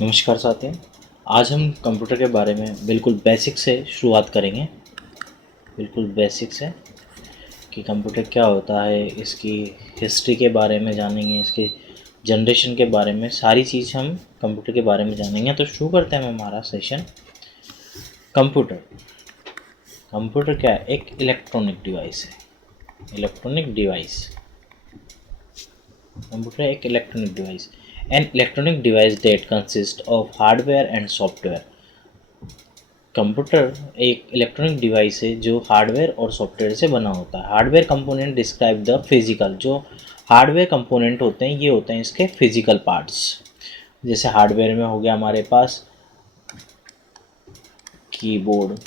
नमस्कार साथियों। आज हम कंप्यूटर के बारे में बिल्कुल बेसिक से शुरुआत करेंगे। बिल्कुल बेसिक से कि कंप्यूटर क्या होता है, इसकी हिस्ट्री के बारे में जानेंगे, इसकी जनरेशन के बारे में, सारी चीज़ हम कंप्यूटर के बारे में जानेंगे। तो शुरू करते हैं हमारा सेशन। कंप्यूटर कंप्यूटर क्या है? एक इलेक्ट्रॉनिक डिवाइस है। इलेक्ट्रॉनिक डिवाइस कंप्यूटर एक electronic device an electronic device that consist of hardware and software. Computer एक इलेक्ट्रॉनिक डिवाइस है जो हार्डवेयर और सॉफ्टवेयर से बना होता है। Hardware component describe the physical, जो हार्डवेयर कंपोनेंट होते हैं ये होते हैं इसके फिजिकल पार्ट्स। जैसे हार्डवेयर में हो गया हमारे पास कीबोर्ड,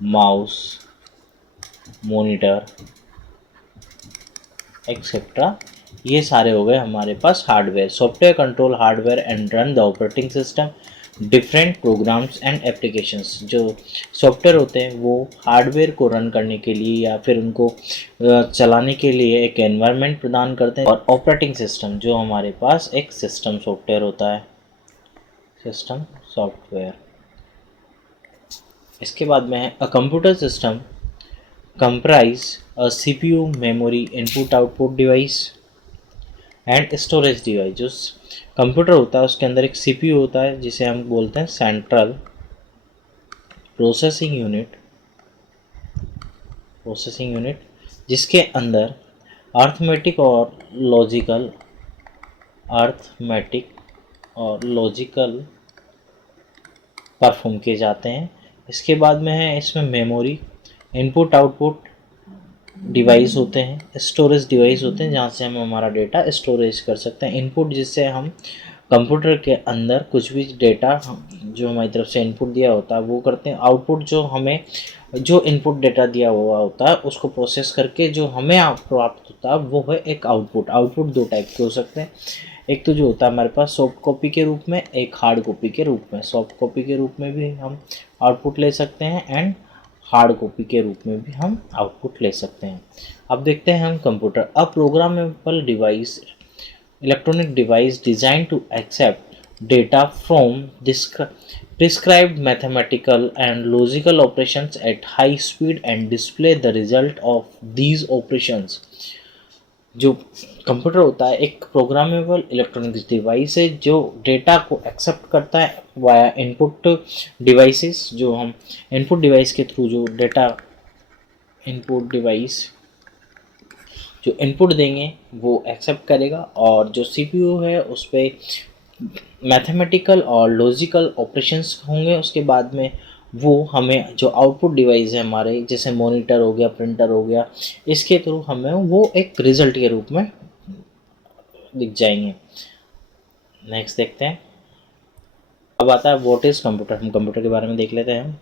माउस, मॉनिटर एक्सेट्रा, ये सारे हो गए हमारे पास hardware. Software control hardware and run the operating system, different programs and applications. जो सॉफ्टवेयर होते हैं वो हार्डवेयर को रन करने के लिए या फिर उनको चलाने के लिए एक एनवायरनमेंट प्रदान करते हैं। और ऑपरेटिंग सिस्टम जो हमारे पास एक सिस्टम सॉफ्टवेयर होता है, सिस्टम सॉफ्टवेयर। इसके बाद में है a computer system comprise a CPU, memory, input output device and storage device. जो कंप्यूटर होता है उसके अंदर एक CPU होता है जिसे हम बोलते हैं सेंट्रल प्रोसेसिंग यूनिट, जिसके अंदर अर्थमेटिक और लॉजिकल परफॉर्म किए जाते हैं। इसके बाद में है इसमें मेमोरी, इनपुट आउटपुट डिवाइस होते हैं, स्टोरेज डिवाइस होते हैं जहाँ से हम हमारा डेटा स्टोरेज कर सकते हैं। इनपुट जिससे हम कंप्यूटर के अंदर कुछ भी डेटा जो हमारी तरफ से इनपुट दिया होता है वो करते हैं। आउटपुट जो हमें जो इनपुट डेटा दिया हुआ होता है उसको प्रोसेस करके जो हमें प्राप्त होता है वो है एक आउटपुट। आउटपुट दो टाइप के हो सकते हैं, एक तो जो होता है हमारे पास सॉफ्ट कॉपी के रूप में, एक हार्ड कॉपी के रूप में। सॉफ्ट कॉपी के रूप में भी हम आउटपुट ले सकते हैं एंड हार्ड कॉपी के रूप में भी हम आउटपुट ले सकते हैं। अब देखते हैं हम computer. A programmable device, electronic device design to accept data from prescribed mathematical and logical operations at high speed and display the result of these operations। जो कंप्यूटर होता है एक प्रोग्रामेबल इलेक्ट्रॉनिक्स डिवाइस है जो डेटा को accept करता है via input devices. जो हम इनपुट डिवाइस के थ्रू जो डेटा इनपुट डिवाइस जो इनपुट देंगे वो एक्सेप्ट करेगा, और जो सीपीयू है उस पर मैथमेटिकल और लॉजिकल ऑपरेशंस होंगे। उसके बाद में वो हमें जो आउटपुट डिवाइस है हमारे, जैसे मॉनिटर हो गया, प्रिंटर हो गया, इसके थ्रू हमें वो एक रिजल्ट के रूप में दिख जाएंगे। नेक्स्ट देखते हैं। अब आता है व्हाट इज़ कंप्यूटर। हम कंप्यूटर के बारे में देख लेते हैं।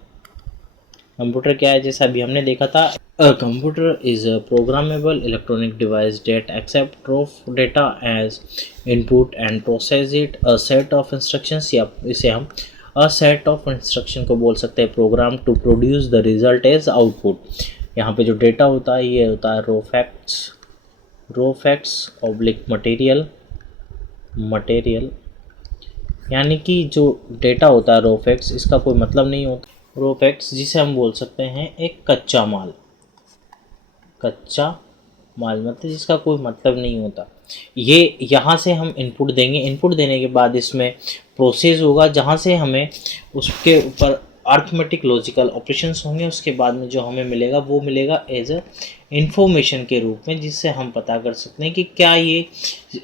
कंप्यूटर क्या है? जैसा अभी हमने देखा था, a computer is a programmable electronic device that accept raw data as input and process it a set of instructions, या इसे हम अ सेट ऑफ इंस्ट्रक्शन को बोल सकते हैं, program to produce the result as output. यहाँ पे जो डेटा होता है ये होता है रो फैक्ट्स ऑब्लिक मटेरियल, यानी कि जो डेटा होता है रो फैक्ट्स, इसका कोई मतलब नहीं होता। रो फैक्ट्स जिसे हम बोल सकते हैं एक कच्चा माल मतलब जिसका कोई मतलब नहीं होता। ये यहाँ से हम इनपुट देंगे, इनपुट देने के बाद इसमें प्रोसेस होगा जहाँ से हमें उसके ऊपर अर्थमेटिक लॉजिकल ऑपरेशंस होंगे। उसके बाद में जो हमें मिलेगा वो मिलेगा एज अ इंफॉर्मेशन के रूप में, जिससे हम पता कर सकते हैं कि क्या ये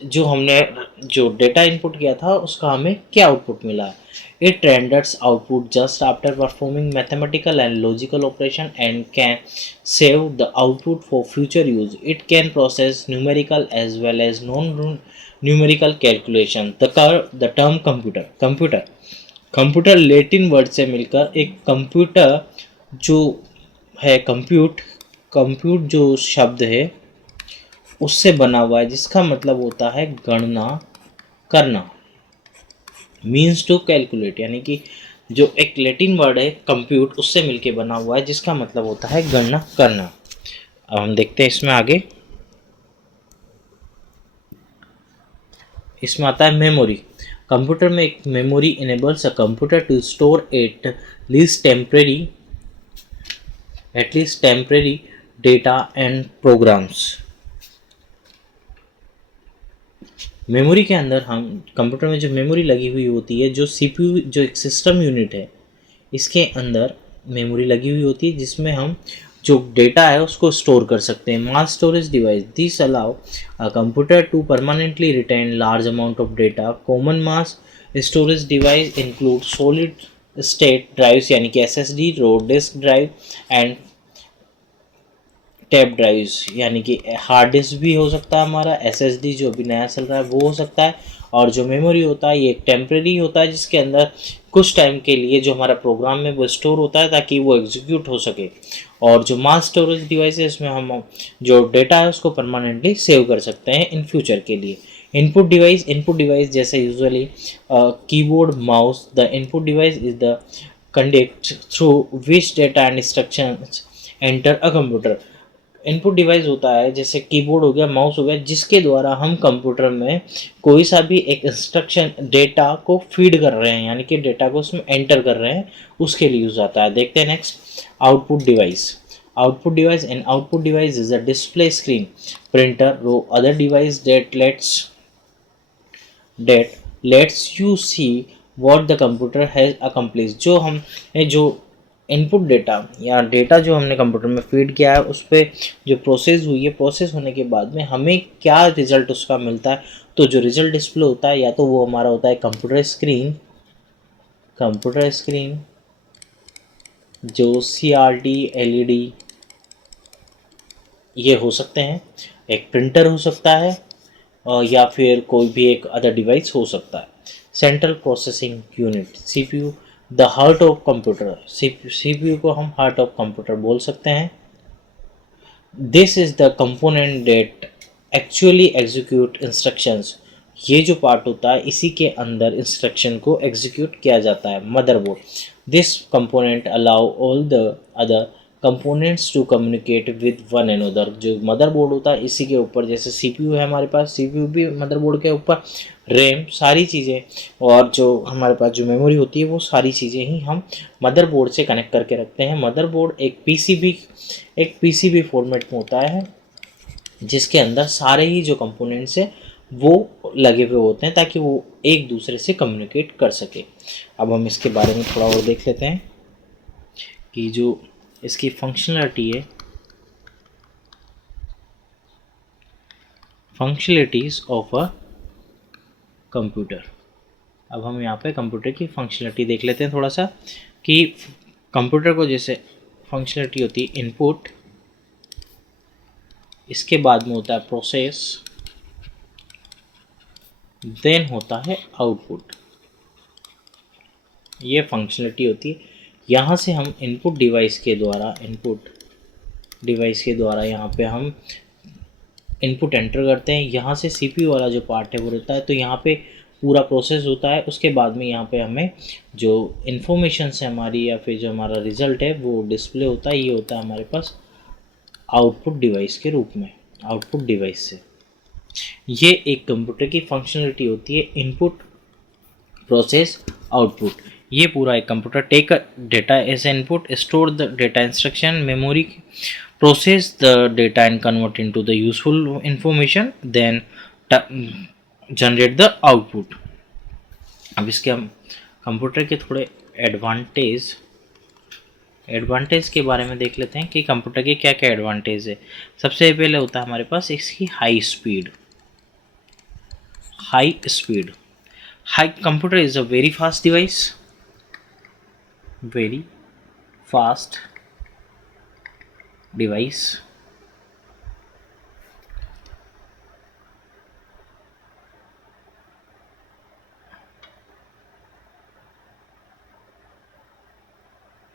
जो हमने जो डेटा इनपुट किया था उसका हमें क्या आउटपुट मिला है। It renders output just after performing mathematical and logical operation and can save the output for future use. It can process numerical as well as non-numerical calculation. The term computer Latin word से मिलकर एक computer जो है compute जो शब्द है उससे बना हुआ है, जिसका मतलब होता है गणना करना, मीन्स टू कैलकुलेट। यानी कि जो एक लैटिन वर्ड है कंप्यूट उससे मिलके बना हुआ है जिसका मतलब होता है गणना करना। अब हम देखते हैं इसमें आगे। इसमें आता है मेमोरी। कंप्यूटर में एक memory enables a computer to store least temporary data and programs. Memory के अंदर हम कंप्यूटर में जो मेमोरी लगी हुई होती है, जो सीपीयू जो एक सिस्टम यूनिट है, इसके अंदर मेमोरी लगी हुई होती है जिसमें हम जो डेटा है उसको स्टोर कर सकते हैं। Mass storage device this allow a computer to permanently retain large amount of data. Common mass storage device include solid state drives यानी कि SSD, road disk drive and tape drives यानी कि hard disk भी हो सकता है हमारा, SSD जो अभी नया चल रहा है वो हो सकता है, और जो मेमोरी होता है ये एक टेम्प्रेरी होता है जिसके अंदर कुछ टाइम के लिए जो हमारा प्रोग्राम में वो स्टोर होता है ताकि वो एग्जीक्यूट हो सके। और जो मास स्टोरेज डिवाइस है इसमें हम जो डेटा है उसको परमानेंटली सेव कर सकते हैं इन फ्यूचर के लिए। इनपुट डिवाइस जैसे usually keyboard, mouse. The input device is the conduct through which data and instructions enter a computer. Input device होता है जैसे कीबोर्ड हो गया, माउस हो गया, जिसके द्वारा हम कंप्यूटर में कोई सा भी एक इंस्ट्रक्शन डेटा को फीड कर रहे हैं यानी कि डेटा को उसमें एंटर कर रहे हैं, उसके लिए यूज आता है। देखते हैं next output device. Output device is a display screen, printer, or, other device that lets you see what the computer has accomplished। जो हम जो इनपुट डेटा या डेटा जो हमने कंप्यूटर में फीड किया है उस पर जो प्रोसेस हुई है, प्रोसेस होने के बाद में हमें क्या रिजल्ट उसका मिलता है, तो जो रिजल्ट डिस्प्ले होता है या तो वो हमारा होता है कंप्यूटर स्क्रीन जो CRT LED ये हो सकते हैं, एक प्रिंटर हो सकता है, या फिर कोई भी एक अदर डिवाइस हो सकता है। Central processing unit CPU, the heart of computer. CPU को हम हार्ट ऑफ कंप्यूटर बोल सकते हैं। This is the component that actually execute instructions. ये जो पार्ट होता है इसी के अंदर इंस्ट्रक्शन को एग्जीक्यूट किया जाता है। Motherboard, this component allow all the other components to communicate with one another. जो मदरबोर्ड होता है इसी के ऊपर, जैसे सीपीयू है हमारे पास, सीपीयू भी मदरबोर्ड के ऊपर, रैम, सारी चीज़ें, और जो हमारे पास जो मेमोरी होती है वो सारी चीज़ें ही हम मदरबोर्ड से कनेक्ट करके रखते हैं। मदरबोर्ड एक पीसीबी फॉर्मेट में होता है जिसके अंदर सारे ही जो कंपोनेंट्स है वो लगे हुए होते हैं ताकि वो एक दूसरे से कम्युनिकेट कर सके। अब हम इसके बारे में थोड़ा और देख लेते हैं कि जो इसकी फंक्शनलिटी है, फंक्शनलिटीज ऑफ अ कंप्यूटर। अब हम यहाँ पे कंप्यूटर की फंक्शनलिटी देख लेते हैं थोड़ा सा कि कंप्यूटर को जैसे फंक्शनलिटी होती है इनपुट, इसके बाद में होता है प्रोसेस, देन होता है आउटपुट। ये फंक्शनलिटी होती है। यहाँ से हम इनपुट डिवाइस के द्वारा यहाँ पे हम इनपुट एंटर करते हैं। यहाँ से सीपीयू वाला जो पार्ट है वो रहता है, तो यहाँ पे पूरा प्रोसेस होता है। उसके बाद में यहाँ पे हमें जो इन्फॉर्मेशन है हमारी या फिर जो हमारा रिजल्ट है वो डिस्प्ले होता है। ये होता है हमारे पास आउटपुट डिवाइस के रूप में, आउटपुट डिवाइस से। ये एक कंप्यूटर की फंक्शनलिटी होती है, इनपुट, प्रोसेस, आउटपुट। ये पूरा एक computer take data as input, store the data instruction memory, process the data and convert into the useful information, then generate the output। अब इसके हम कंप्यूटर के थोड़े एडवांटेज के बारे में देख लेते हैं कि कंप्यूटर के क्या क्या एडवांटेज है। सबसे पहले होता है हमारे पास इसकी high speed. Computer is a very fast device, very fast device.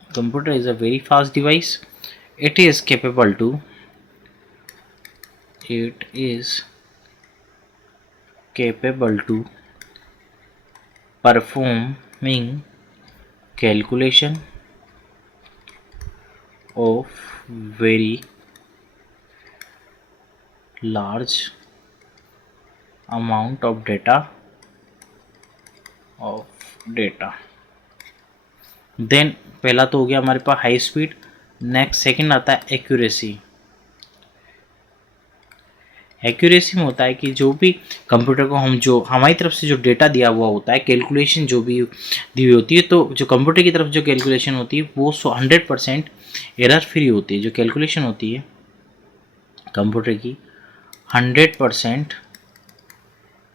Computer is a very fast device. It is capable to performing calculation of very large amount of data of data. Then पहला तो हो गया हमारे पास high speed. Next second आता है accuracy. Accuracy में होता है कि जो भी कंप्यूटर को हम जो हमारी तरफ से जो डेटा दिया हुआ होता है, कैलकुलेशन जो भी दी हुई होती है, तो जो कंप्यूटर की तरफ जो कैलकुलेशन होती है वो 100% एरर फ्री होती है। जो कैलकुलेशन होती है कंप्यूटर की 100%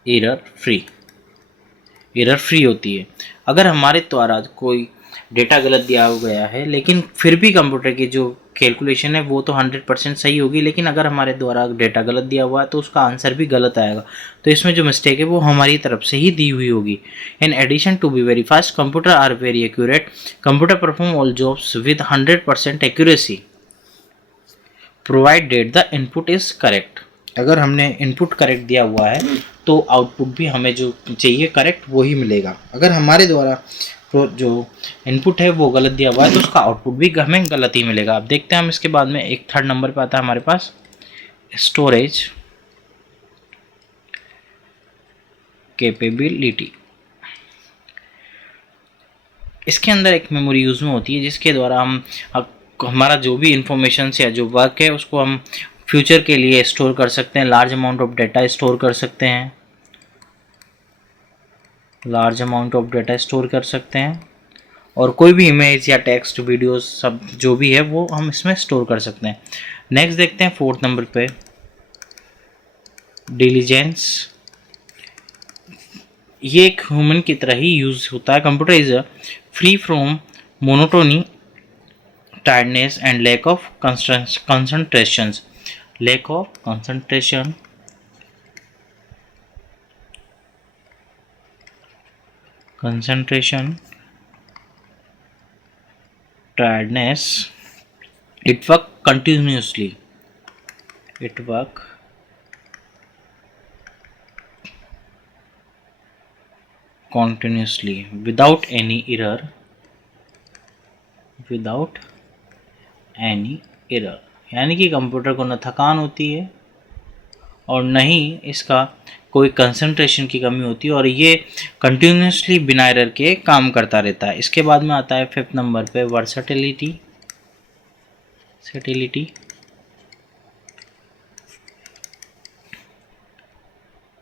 एरर फ्री होती है। अगर हमारे द्वारा कोई डेटा गलत दिया गया है लेकिन फिर भी कंप्यूटर की जो कैलकुलेशन है वो तो 100% सही होगी, लेकिन अगर हमारे द्वारा डेटा गलत दिया हुआ है तो उसका आंसर भी गलत आएगा। तो इसमें जो मिस्टेक है वो हमारी तरफ से ही दी हुई होगी। In addition to be very fast, computer are very accurate, computer perform all jobs with 100% accuracy provided the input is correct. अगर हमने इनपुट करेक्ट दिया हुआ है तो आउटपुट भी हमें जो चाहिए करेक्ट वो ही मिलेगा। अगर हमारे द्वारा जो इनपुट है वो गलत दिया हुआ है तो उसका आउटपुट भी हमें गलत ही मिलेगा। अब देखते हैं हम इसके बाद में एक थर्ड नंबर पे आता है हमारे पास स्टोरेज कैपेबिलिटी। इसके अंदर एक मेमोरी यूज में होती है जिसके द्वारा हम हमारा जो भी इंफॉर्मेशन या जो वर्क है उसको हम फ्यूचर के लिए स्टोर कर सकते हैं। Large amount of data store कर सकते हैं, large amount of data store कर सकते हैं, और कोई भी इमेज या टेक्स्ट वीडियोस सब जो भी है वो हम इसमें स्टोर कर सकते हैं। नेक्स्ट देखते हैं फोर्थ नंबर पे डिलीजेंस। ये एक ह्यूमन की तरह ही यूज होता है। Computer is free from monotony, tiredness and lack of concentration. Lack of concentration, tiredness, it work continuously, it work continuously without any error, without any error। यानी कि computer को न थकान होती है और न ही इसका कोई कंसंट्रेशन की कमी होती है और ये कंटिन्यूसली बिना एरर के काम करता रहता है। इसके बाद में आता है फिफ्थ नंबर पे वर्सेटिलिटी।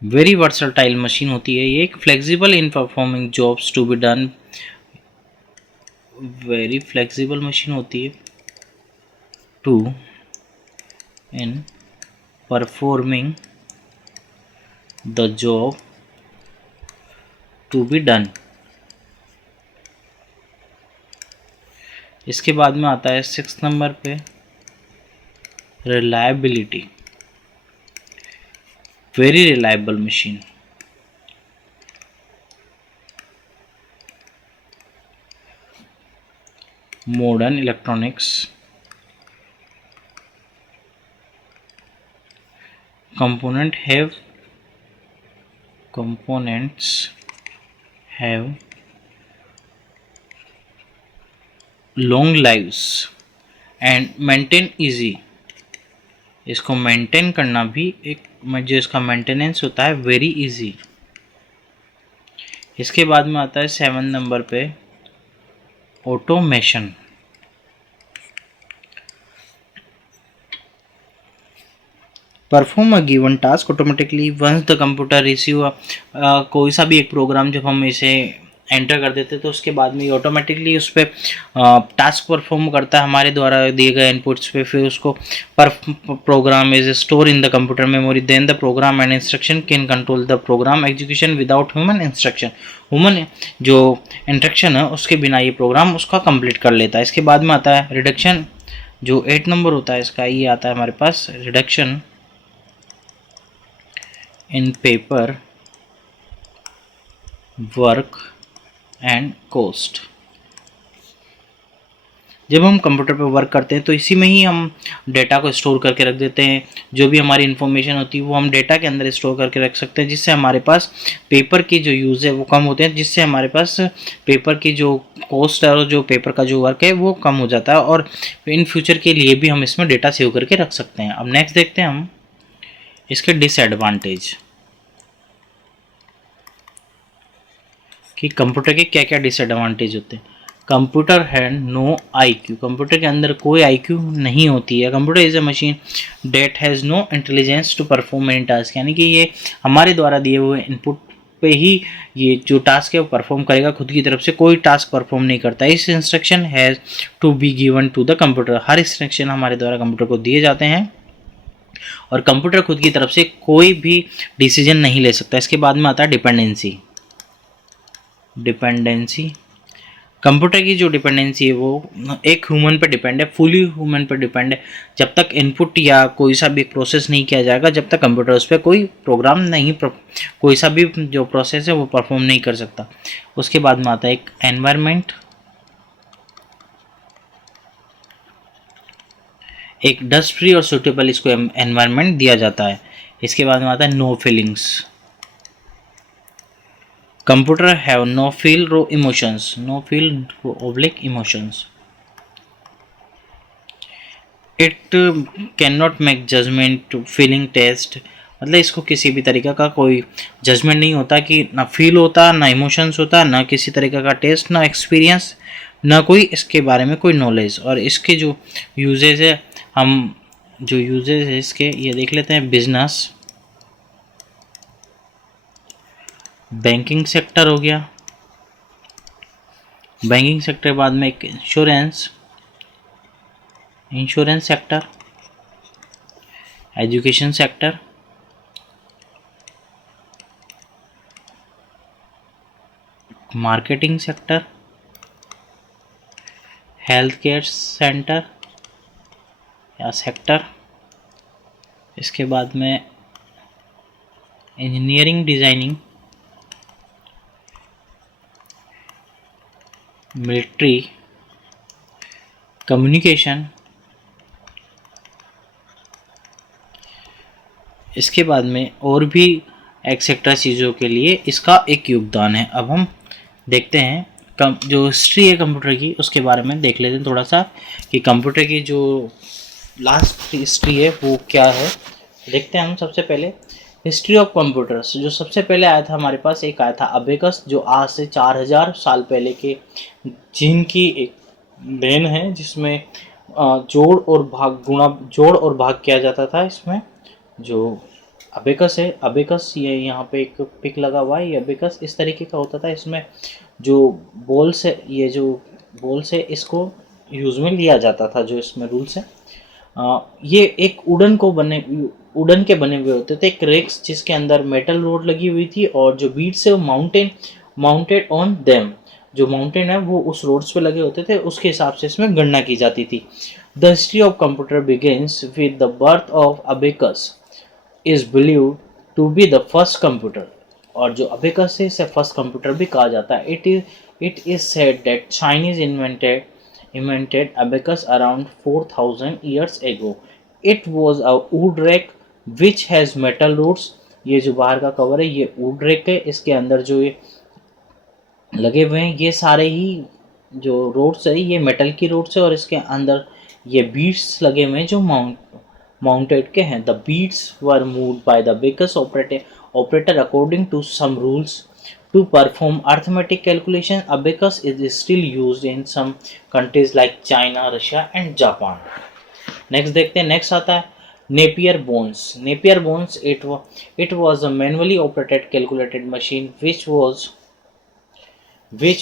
वेरी वर्सटाइल मशीन होती है ये, एक flexible in performing jobs to be done. Very flexible machine होती है to in performing the job to be done. इसके बाद में आता है सिक्स्थ नंबर पे reliability. Very reliable machine, modern electronics components have long lives and maintain easy। इसको maintain करना भी एक जो इसका मेंटेनेंस होता है वेरी इजी। इसके बाद में आता है 7 नंबर पे automation. Perform a given task automatically once the computer receive. कोई सा भी एक प्रोग्राम जब हम इसे एंटर कर देते तो उसके बाद में ऑटोमेटिकली उस पर टास्क परफॉर्म करता है हमारे द्वारा दिए गए इनपुट्स पे। फिर उसको program is store in the computer memory, then the program and instruction can control the program execution without human instruction. Human जो इंस्ट्रक्शन है उसके बिना ये प्रोग्राम उसका कंप्लीट कर लेता है। इसके बाद में आता है रिडक्शन, जो 8 नंबर होता है इसका, ये आता है हमारे पास reduction in paper work and cost. जब हम कंप्यूटर पर वर्क करते हैं तो इसी में ही हम डेटा को स्टोर करके रख देते हैं। जो भी हमारी इन्फॉर्मेशन होती है वो हम डेटा के अंदर स्टोर करके रख सकते हैं, जिससे हमारे पास पेपर की जो यूज़ है वो कम होते हैं, जिससे हमारे पास पेपर की जो कॉस्ट है और जो पेपर का जो वर्क है वो कम हो जाता है, और इन फ्यूचर के लिए भी हम इसमें डेटा सेव करके रख सकते हैं। अब नेक्स्ट देखते हैं हम इसके डिसएडवांटेज कि कंप्यूटर के क्या क्या डिसएडवांटेज होते हैं। कंप्यूटर है नो आईक्यू, कंप्यूटर के अंदर कोई आईक्यू नहीं होती है। Computer is a machine that has no intelligence to perform any task, यानी कि ये हमारे द्वारा दिए हुए इनपुट पे ही ये जो टास्क है वो परफॉर्म करेगा, खुद की तरफ से कोई टास्क परफॉर्म नहीं करता। इस instruction has to be given to the computer, हर इंस्ट्रक्शन हमारे द्वारा कंप्यूटर को दिए जाते हैं और कंप्यूटर खुद की तरफ से कोई भी डिसीजन नहीं ले सकता। इसके बाद में आता है डिपेंडेंसी। डिपेंडेंसी, कंप्यूटर की जो डिपेंडेंसी है वो एक ह्यूमन पर डिपेंड है, फुली ह्यूमन पर डिपेंड है। जब तक इनपुट या कोई सा भी प्रोसेस नहीं किया जाएगा, जब तक कंप्यूटर उस पर कोई प्रोग्राम नहीं, कोई सा भी जो प्रोसेस है वो परफॉर्म नहीं कर सकता। उसके बाद में आता है एक एनवायरनमेंट, एक डस्ट फ्री और सूटेबल इसको एनवायरनमेंट दिया जाता है। इसके बाद में आता है no feelings, computer have no feel or emotions, no feel or oblique emotions. It can not make judgement feeling test, मतलब इसको किसी भी तरीके का कोई जजमेंट नहीं होता, कि ना फील होता, ना इमोशंस होता, ना किसी तरीके का टेस्ट, ना एक्सपीरियंस, ना कोई इसके बारे में कोई नॉलेज। और इसके जो यूजेज है, हम जो यूजेज है इसके ये देख लेते हैं। बिजनेस, बैंकिंग सेक्टर हो गया, बैंकिंग सेक्टर बाद में एक insurance, insurance sector, education sector, marketing sector, health care centre या सेक्टर। इसके बाद में इंजीनियरिंग डिज़ाइनिंग, मिलिट्री, कम्युनिकेशन। इसके बाद में और भी एक्सेट्रा चीज़ों के लिए इसका एक योगदान है। अब हम देखते हैं जो हिस्ट्री है कंप्यूटर की, उसके बारे में देख लेते हैं थोड़ा सा, कि कंप्यूटर की जो लास्ट हिस्ट्री है वो क्या है। देखते हैं हम सबसे पहले हिस्ट्री ऑफ कंप्यूटर्स। जो सबसे पहले आया था हमारे पास, एक आया था अबेकस, जो आज से 4000 साल पहले के चीन की एक देन है, जिसमें जोड़ और भाग, गुणा, जोड़ और भाग किया जाता था। इसमें जो अबेकस है, अबेकस ये यहाँ पे एक पिक लगा हुआ है, ये अबेकस इस तरीके का होता था। इसमें जो बॉल्स है, ये जो बॉल्स है इसको यूज़ में लिया जाता था। जो इसमें रूल्स है, ये एक उड़न के बने हुए होते थे, एक रेक्स जिसके अंदर मेटल रोड लगी हुई थी, और जो बीट्स है वो माउंटेड ऑन देम, जो माउंटेन है वो उस रोड्स पे लगे होते थे, उसके हिसाब से इसमें गणना की जाती थी। The history of computer begins with the birth of abacus is believed to be the first computer, और जो अबेकस है इसे फर्स्ट कंप्यूटर भी कहा जाता है। It is said that Chinese invented abacus around 4000 years ago. It was a wood rake which has metal roots. ये जो बाहर का कवर है ये वुड रेक है, इसके अंदर जो ये लगे हुए हैं ये सारे ही जो रोड्स है ये मेटल की रोड्स है, और इसके अंदर ये बीट्स लगे हुए हैं जो माउंटेड के हैं। The beads were moved by the abacus operator according to some rules to perform arithmetic calculation. Abacus is still used in some countries like China, Russia and Japan. Next देखते हैं, next आता है Napier bones. Napier bones, it was a manually operated calculated machine which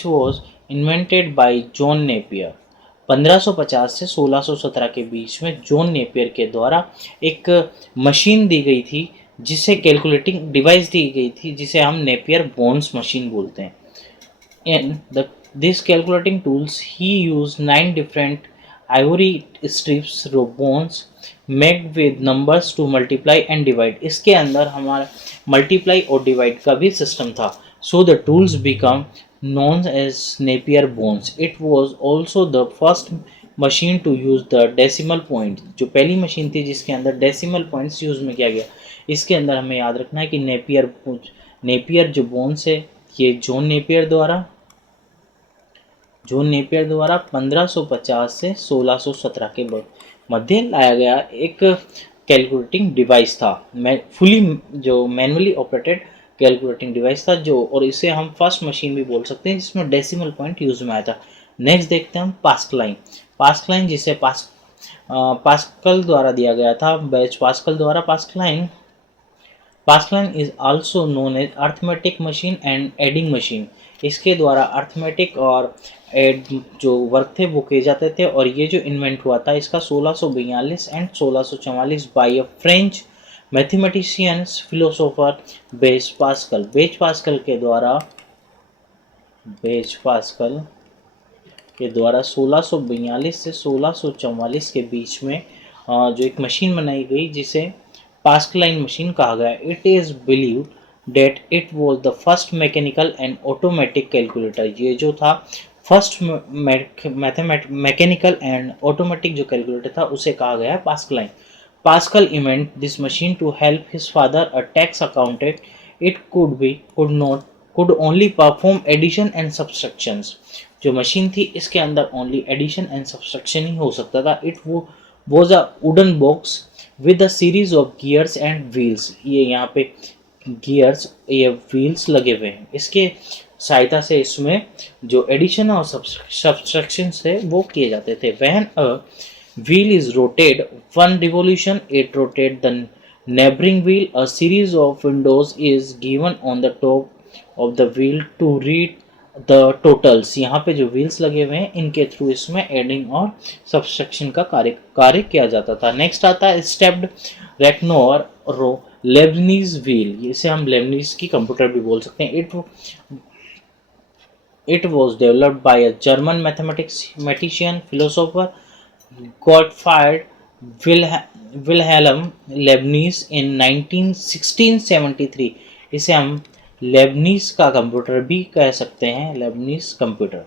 was invented by John Napier. 1550 से 1617 के बीच में John Napier के द्वारा एक मशीन दी गई थी, जिसे कैलकुलेटिंग डिवाइस दी गई थी, जिसे हम नेपियर बोन्स मशीन बोलते हैं। In this calculating tools he use 9 different Ivory strips bones made with numbers to multiply and divide. इसके अंदर हमारा मल्टीप्लाई और डिवाइड का भी सिस्टम था। So the tools become known as Napier bones. It was also the first machine to use the decimal point. जो पहली machine थी जिसके अंदर डेसिमल पॉइंट्स यूज़ में किया गया। इसके अंदर हमें याद रखना है कि नेपियर जो बोन्स है ये जॉन नेपियर द्वारा 1550 से 1617 के मध्य लाया गया एक कैलकुलेटिंग डिवाइस था, फुली जो मैनुअली ऑपरेटेड कैलकुलेटिंग डिवाइस था जो, और इसे हम फर्स्ट मशीन भी बोल सकते हैं जिसमें डेसिमल पॉइंट यूज में आया था। नेक्स्ट देखते हैं हम पास्कलाइन। पास्कलाइन जिसे पास्कल द्वारा दिया गया था, बैच पास्कल द्वारा। Pascaline is also known as arithmetic machine and adding machine. इसके द्वारा अर्थमेटिक और एड जो वर्क थे वो किए जाते थे, और ये जो इन्वेंट हुआ था इसका 1642 and 1644 by a French mathematicians philosopher Blaise Pascal. Blaise Pascal के द्वारा 1642 से 1644 के बीच में जो एक मशीन बनाई गई जिसे पास्कलाइन मशीन कहा गया। It is believe date it was the first mechanical and automatic calculator. ये जो था फर्स्ट मैकेनिकल एंड ऑटोमेटिक जो कैलकुलेटर था उसे कहा गया है Pascaline. Pascal invented this machine to help his father, a tax accountant. It could only perform addition and subtractions. जो मशीन थी इसके अंदर ओनली एडिशन एंड सब्सट्रैक्शन ही हो सकता था। इट वो was a wooden box with a series of gears and wheels. ये यहाँ पे गियर्स, ये व्हील्स लगे हुए हैं, इसके सहायता से इसमें जो एडिशन और सब्सट्रैक्शन है वो किए जाते थे। When a wheel is rotated one revolution, it rotates the neighboring wheel. A series of windows is given on the top of the wheel to read the totals. यहाँ पे जो व्हील्स लगे हुए हैं इनके थ्रू इसमें एडिंग और subtraction का कार्य किया जाता था। नेक्स्ट आता है स्टेप्ड रेक्नोर रो लेबनीज व्हील। इसे हम लेबनीज की कंप्यूटर भी बोल सकते हैं। It was developed by a German mathematician philosopher Gottfried Wilhelm Leibniz in 1673। इसे हम लेबनीज का कंप्यूटर भी कह सकते हैं, लेबनीज कंप्यूटर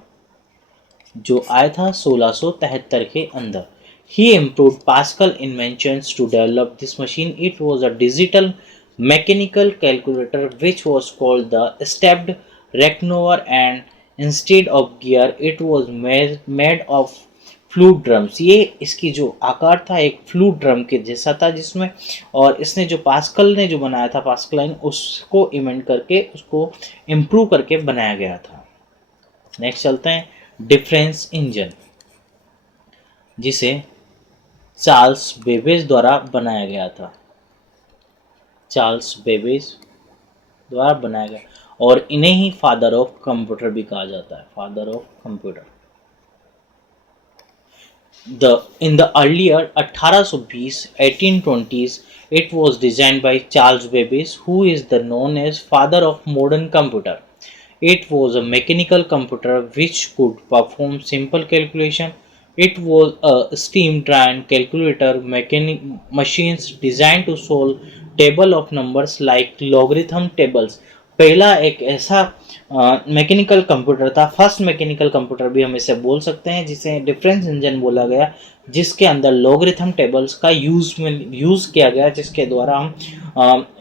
जो आया था 1673 के अंदर। He improved Pascal inventions to develop this machine. It was a digital mechanical calculator which was called the stepped reckoner, and instead of gear it was made of flute drums. ये इसकी जो आकार था एक फ्लूट ड्रम के जैसा था जिसमें, और इसने जो पास्कल ने जो बनाया था पास्कलाइन उसको इन्वेंट करके उसको इम्प्रूव करके बनाया गया था। नेक्स्ट चलते हैं डिफरेंस इंजन, जिसे चार्ल्स बेबेज द्वारा बनाया गया था। चार्ल्स बेबेज द्वारा बनाया गया, और इन्हें ही फादर ऑफ कंप्यूटर भी कहा जाता है, father of computer. In the earlier 1820s 1820s it was designed by Charles Babbage, who is the known as father of modern computer. It was a mechanical computer which could perform simple calculation. It was a steam-driven calculator machines designed to solve table of numbers like logarithm tables. पहला एक ऐसा mechanical computer था, first mechanical computer भी हम इसे बोल सकते हैं, जिसे डिफरेंस इंजन बोला गया, जिसके अंदर लॉगरिथम टेबल्स का यूज़ किया गया, जिसके द्वारा हम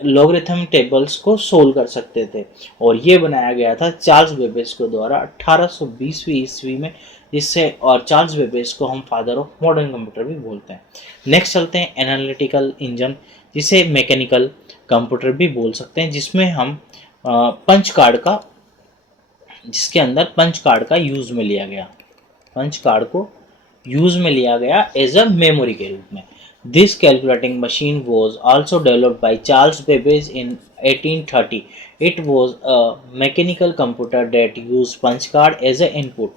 लॉगरिथम टेबल्स को सोल्व कर सकते थे। और ये बनाया गया था चार्ल्स बेबेज के द्वारा 1820वीं ईस्वी में, जिससे, और चार्ल्स बेबेज को हम फादर ऑफ मॉडर्न कंप्यूटर भी बोलते हैं। नेक्स्ट चलते हैं एनालिटिकल इंजन, जिसे मैकेनिकल कंप्यूटर भी बोल सकते हैं, जिसमें हम पंच कार्ड का, जिसके अंदर पंच कार्ड का यूज़ में लिया गया, पंच कार्ड को यूज़ में लिया गया एज अ मेमोरी के रूप में। This calculating machine was also developed by Charles Babbage in 1830। It was a mechanical computer that use punch card as a input.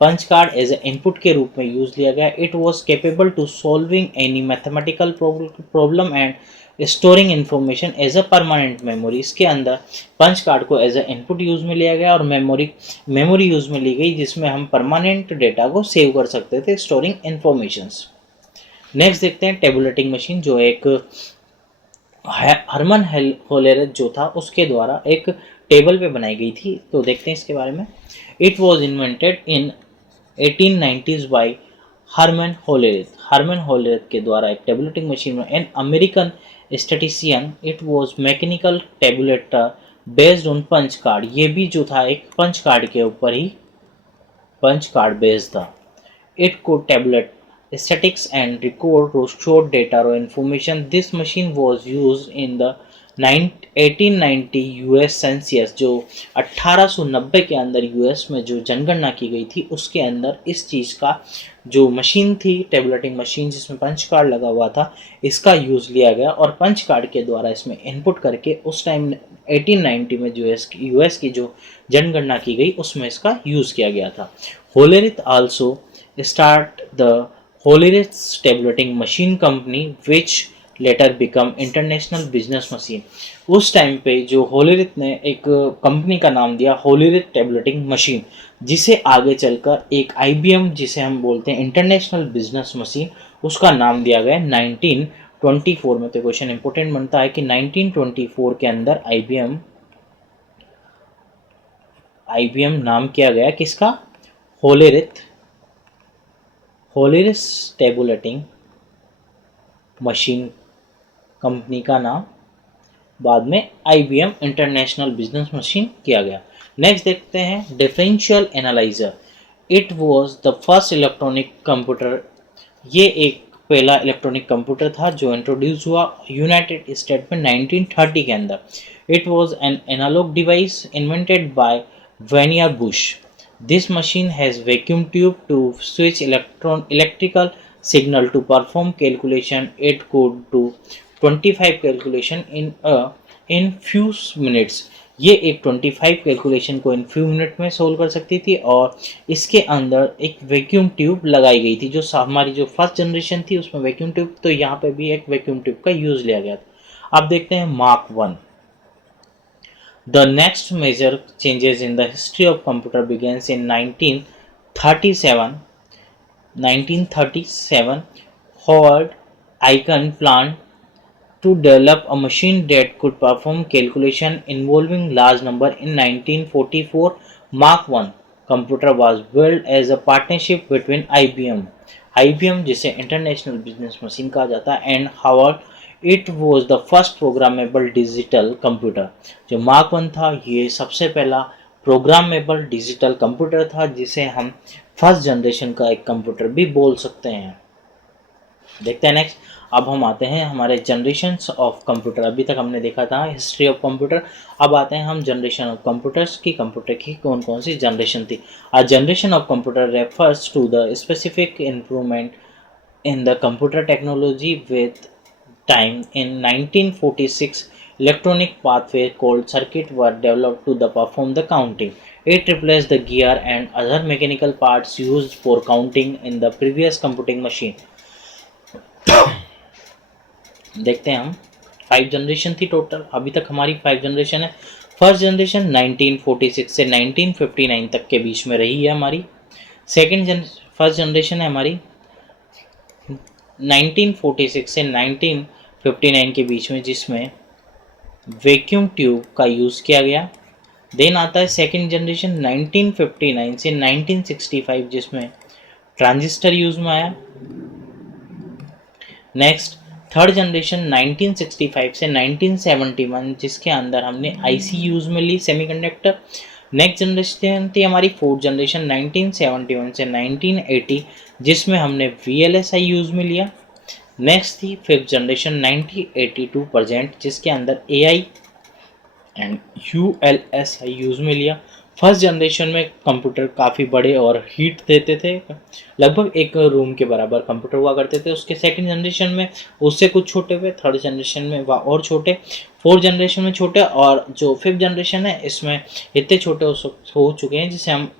Punch card as a input के रूप में use लिया गया। It was capable to solving any mathematical problem and storing information as a permanent memory. इसके अंदर punch card को as a input use में लिया गया और मेमोरी यूज़ में ली गई, जिसमें हम परमानेंट डेटा को सेव कर सकते थे, स्टोरिंग इन्फॉर्मेशंस। नेक्स्ट देखते हैं टेबुलेटिंग मशीन, जो एक हरमन होलेरथ जो था उसके द्वारा एक टेबल पे बनाई गई थी। तो देखते हैं इसके बारे में। It was invented in 1890s by Herman Hollerith. Herman Hollerith के द्वारा एक टेबुलेटिंग मशीन में an American statistician. It was mechanical tabulator based on punch card. ये भी जो था एक पंच कार्ड के ऊपर ही पंच कार्ड बेस्ड था। It could tabulate statistics and record or store data or information. This machine was used in the 1890 US सेंसियस जो 1890 के अंदर यूएस में जो जनगणना की गई थी उसके अंदर इस चीज़ का जो मशीन थी, टेबलेटिंग मशीन जिसमें पंच कार्ड लगा हुआ था, इसका यूज़ लिया गया और पंच कार्ड के द्वारा इसमें इनपुट करके उस टाइम 1890 में यूएस की जो जनगणना की गई उसमें इसका यूज़ किया गया था। Hollerith also start the Hollerith tabulating machine company which letter become international business machine. उस टाइम पे जो होलेरिथ ने एक कंपनी का नाम दिया होलेरिथ टेबलेटिंग मशीन, जिसे आगे चलकर एक आईबीएम जिसे हम बोलते हैं इंटरनेशनल बिजनेस मशीन, उसका नाम दिया गया 1924 में। तो क्वेश्चन इंपोर्टेंट बनता है कि 1924 के अंदर आईबीएम नाम किया गया किसका? होलेरिथ टेबलेटिंग मशीन कंपनी का नाम बाद में आईबीएम इंटरनेशनल बिजनेस मशीन किया गया। नेक्स्ट देखते हैं differential analyser. It was the first electronic computer. ये एक पहला इलेक्ट्रॉनिक कंप्यूटर था जो इंट्रोड्यूस हुआ यूनाइटेड स्टेट में 1930 के अंदर। It was an analogue device invented by Vannevar Bush. This machine has vacuum tube to switch electrical signal to perform calculation. It could do 25 calculation in few minutes. ये एक 25 calculation को in few minute में solve कर सकती थी और इसके अंदर एक वैक्यूम ट्यूब लगाई गई थी। जो हमारी जो फर्स्ट जनरेशन थी उसमें वैक्यूम ट्यूब, तो यहाँ पे भी एक वैक्यूम ट्यूब का यूज लिया गया था। अब देखते हैं Mark 1। The next major changes in the history of computer begins in 1937 Howard Aiken planned to develop a machine that could perform calculation involving large number. In 1944, Mark I computer was built as a partnership between IBM जिसे international business machine कहा जाता है, and Howard. It was the first programmable digital computer. जो Mark 1 था ये सबसे पहला programmable digital computer था जिसे हम फर्स्ट जनरेशन का एक कंप्यूटर भी बोल सकते हैं। देखते हैं नेक्स्ट। अब हम आते हैं हमारे जनरेशन्स ऑफ कंप्यूटर। अभी तक हमने देखा था हिस्ट्री ऑफ कंप्यूटर, अब आते हैं हम जनरेशन ऑफ कंप्यूटर्स की। कंप्यूटर की कौन कौन सी जनरेशन थी। A generation of computer refers to the specific improvement in the computer technology with time. In 1946, electronic pathway called circuit were developed to perform the counting. It replaced the gear and other mechanical parts used for counting in the previous computing machine. देखते हैं हम 5 generation थी total. अभी तक हमारी 5 generation है। First generation 1946 से 1959 तक के बीच में रही है हमारी। फर्स्ट जनरेशन है हमारी 1946 से 1959 के बीच में, जिसमें वैक्यूम ट्यूब का यूज़ किया गया। देन आता है सेकेंड जनरेशन 1959 से 1965 जिसमें ट्रांजिस्टर यूज में आया। नेक्स्ट थर्ड जनरेशन 1965 से 1971 जिसके अंदर हमने आईसी यूज में ली, सेमीकंडक्टर। नेक्स्ट जनरेशन थी हमारी फोर्थ जनरेशन 1971 से 1980 जिसमें हमने VLSI यूज में लिया। नेक्स्ट थी फिफ्थ जनरेशन 1982 प्रेजेंट जिसके अंदर AI एंड ULSI यूज में लिया। फर्स्ट जनरेशन में कंप्यूटर काफ़ी बड़े और हीट देते थे, लगभग एक रूम के बराबर कंप्यूटर हुआ करते थे। उसके सेकंड जनरेशन में उससे कुछ छोटे हुए, थर्ड जनरेशन में वह और छोटे, फोर्थ जनरेशन में छोटे, और जो फिफ्थ जनरेशन है इसमें इतने छोटे हो चुके हैं जिसे हम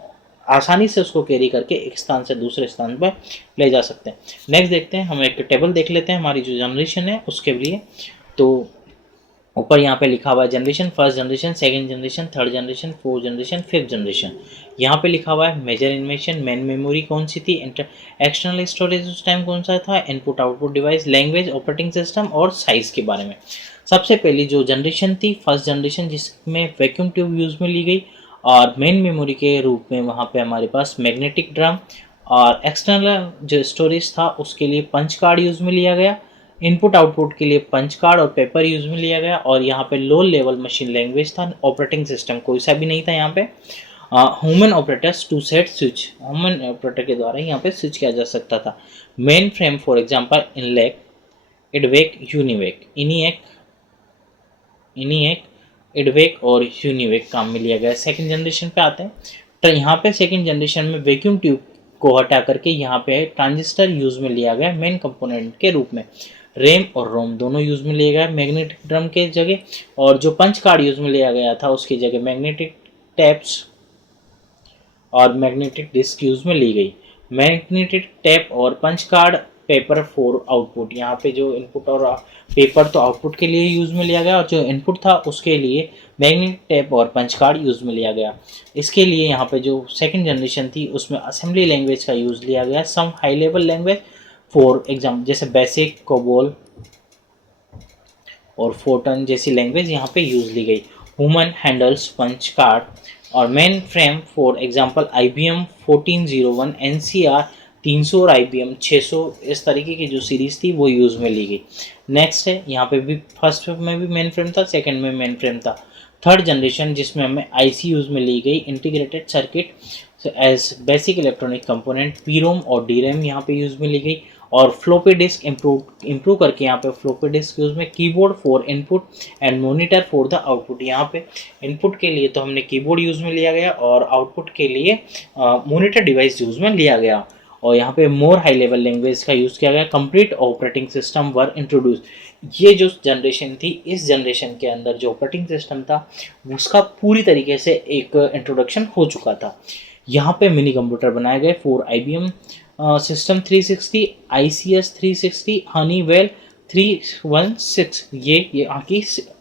आसानी से उसको कैरी करके एक स्थान से दूसरे स्थान पर ले जा सकते हैं। नेक्स्ट देखते हैं, हम एक टेबल देख लेते हैं हमारी जो जनरेशन है उसके लिए। तो ऊपर यहाँ पे लिखा हुआ है generation, first generation, second generation, third generation, fourth generation, fifth generation. यहाँ पे लिखा हुआ है मेजर इन्वेंशन, मेन मेमोरी कौन सी थी, एक्सटर्नल स्टोरेज उस टाइम कौन सा था, input output device, language, operating system और साइज के बारे में। सबसे पहली जो जनरेशन थी फर्स्ट जनरेशन जिसमें वैक्यूम ट्यूब यूज में ली गई, और मेन मेमोरी के रूप में वहाँ पे हमारे पास मैग्नेटिक ड्रम, और एक्सटर्नल जो स्टोरेज था उसके लिए पंच कार्ड यूज में लिया गया, इनपुट आउटपुट के लिए पंच कार्ड और पेपर यूज में लिया गया, और यहाँ पे लो लेवल मशीन लैंग्वेज था, ऑपरेटिंग सिस्टम कोई सा भी नहीं था यहाँ पे। Human operators to set switch, human operator के द्वारा यहाँ पे स्विच किया जा सकता था। मेन फ्रेम फॉर एग्जांपल इनलेक, EDVAC, UNIVAC, ENIAC, ENIAC, EDVAC और यूनिवेक काम में लिया गया। सेकंड जनरेशन पे आते हैं। तो यहाँ पे सेकंड जनरेशन में वैक्यूम ट्यूब को हटा करके यहाँ पे ट्रांजिस्टर यूज में लिया गया मेन कंपोनेंट के रूप में। रैम और रोम दोनों यूज में लिया गया मैग्नेटिक ड्रम के जगह, और जो पंच कार्ड यूज में लिया गया था उसकी जगह मैग्नेटिक टैप्स और मैग्नेटिक डिस्क यूज में ली गई। मैग्नेटिक टैप और punch card paper for output, यहाँ पे जो इनपुट और पेपर तो आउटपुट के लिए यूज में लिया गया, और जो इनपुट था उसके लिए मैग्नेटिक टैप और पंच कार्ड यूज में लिया गया। इसके लिए यहाँ पे जो सेकंड जनरेशन थी उसमें असेंबली लैंग्वेज का यूज लिया गया, some high level language for example जैसे बेसिक, कोबोल और फोर्टन जैसी लैंग्वेज यहाँ पे यूज ली गई। ह्यूमन हैंडल्स पंच कार्ड और mainframe for example IBM 1401, NCR 300 और IBM 600, इस तरीके की जो सीरीज थी वो यूज में ली गई। नेक्स्ट है यहाँ पे भी फर्स्ट में भी मेन फ्रेम था, सेकंड में मेन फ्रेम था। थर्ड जनरेशन जिसमें हमें IC यूज में ली गई, integrated circuit as basic electronic component, PROM और DRAM यहाँ पे यूज में ली गई। और फ्लोपी डिस्क इम्प्रूव करके यहाँ पे फ्लोपी डिस्क यूज में, keyboard for input and monitor for the output. यहाँ पे इनपुट के लिए तो हमने कीबोर्ड यूज में लिया गया और आउटपुट के लिए मॉनिटर डिवाइस यूज में लिया गया। और यहाँ पे मोर हाई लेवल लैंग्वेज का यूज़ किया गया। कंप्लीट ऑपरेटिंग सिस्टम वर इंट्रोड्यूस, ये जो जनरेशन थी इस जनरेशन के अंदर जो ऑपरेटिंग सिस्टम था उसका पूरी तरीके से एक इंट्रोडक्शन हो चुका था। यहाँ पे मिनी कंप्यूटर बनाए गए for IBM system 360, ICS 360, Honeywell 316, ये आकी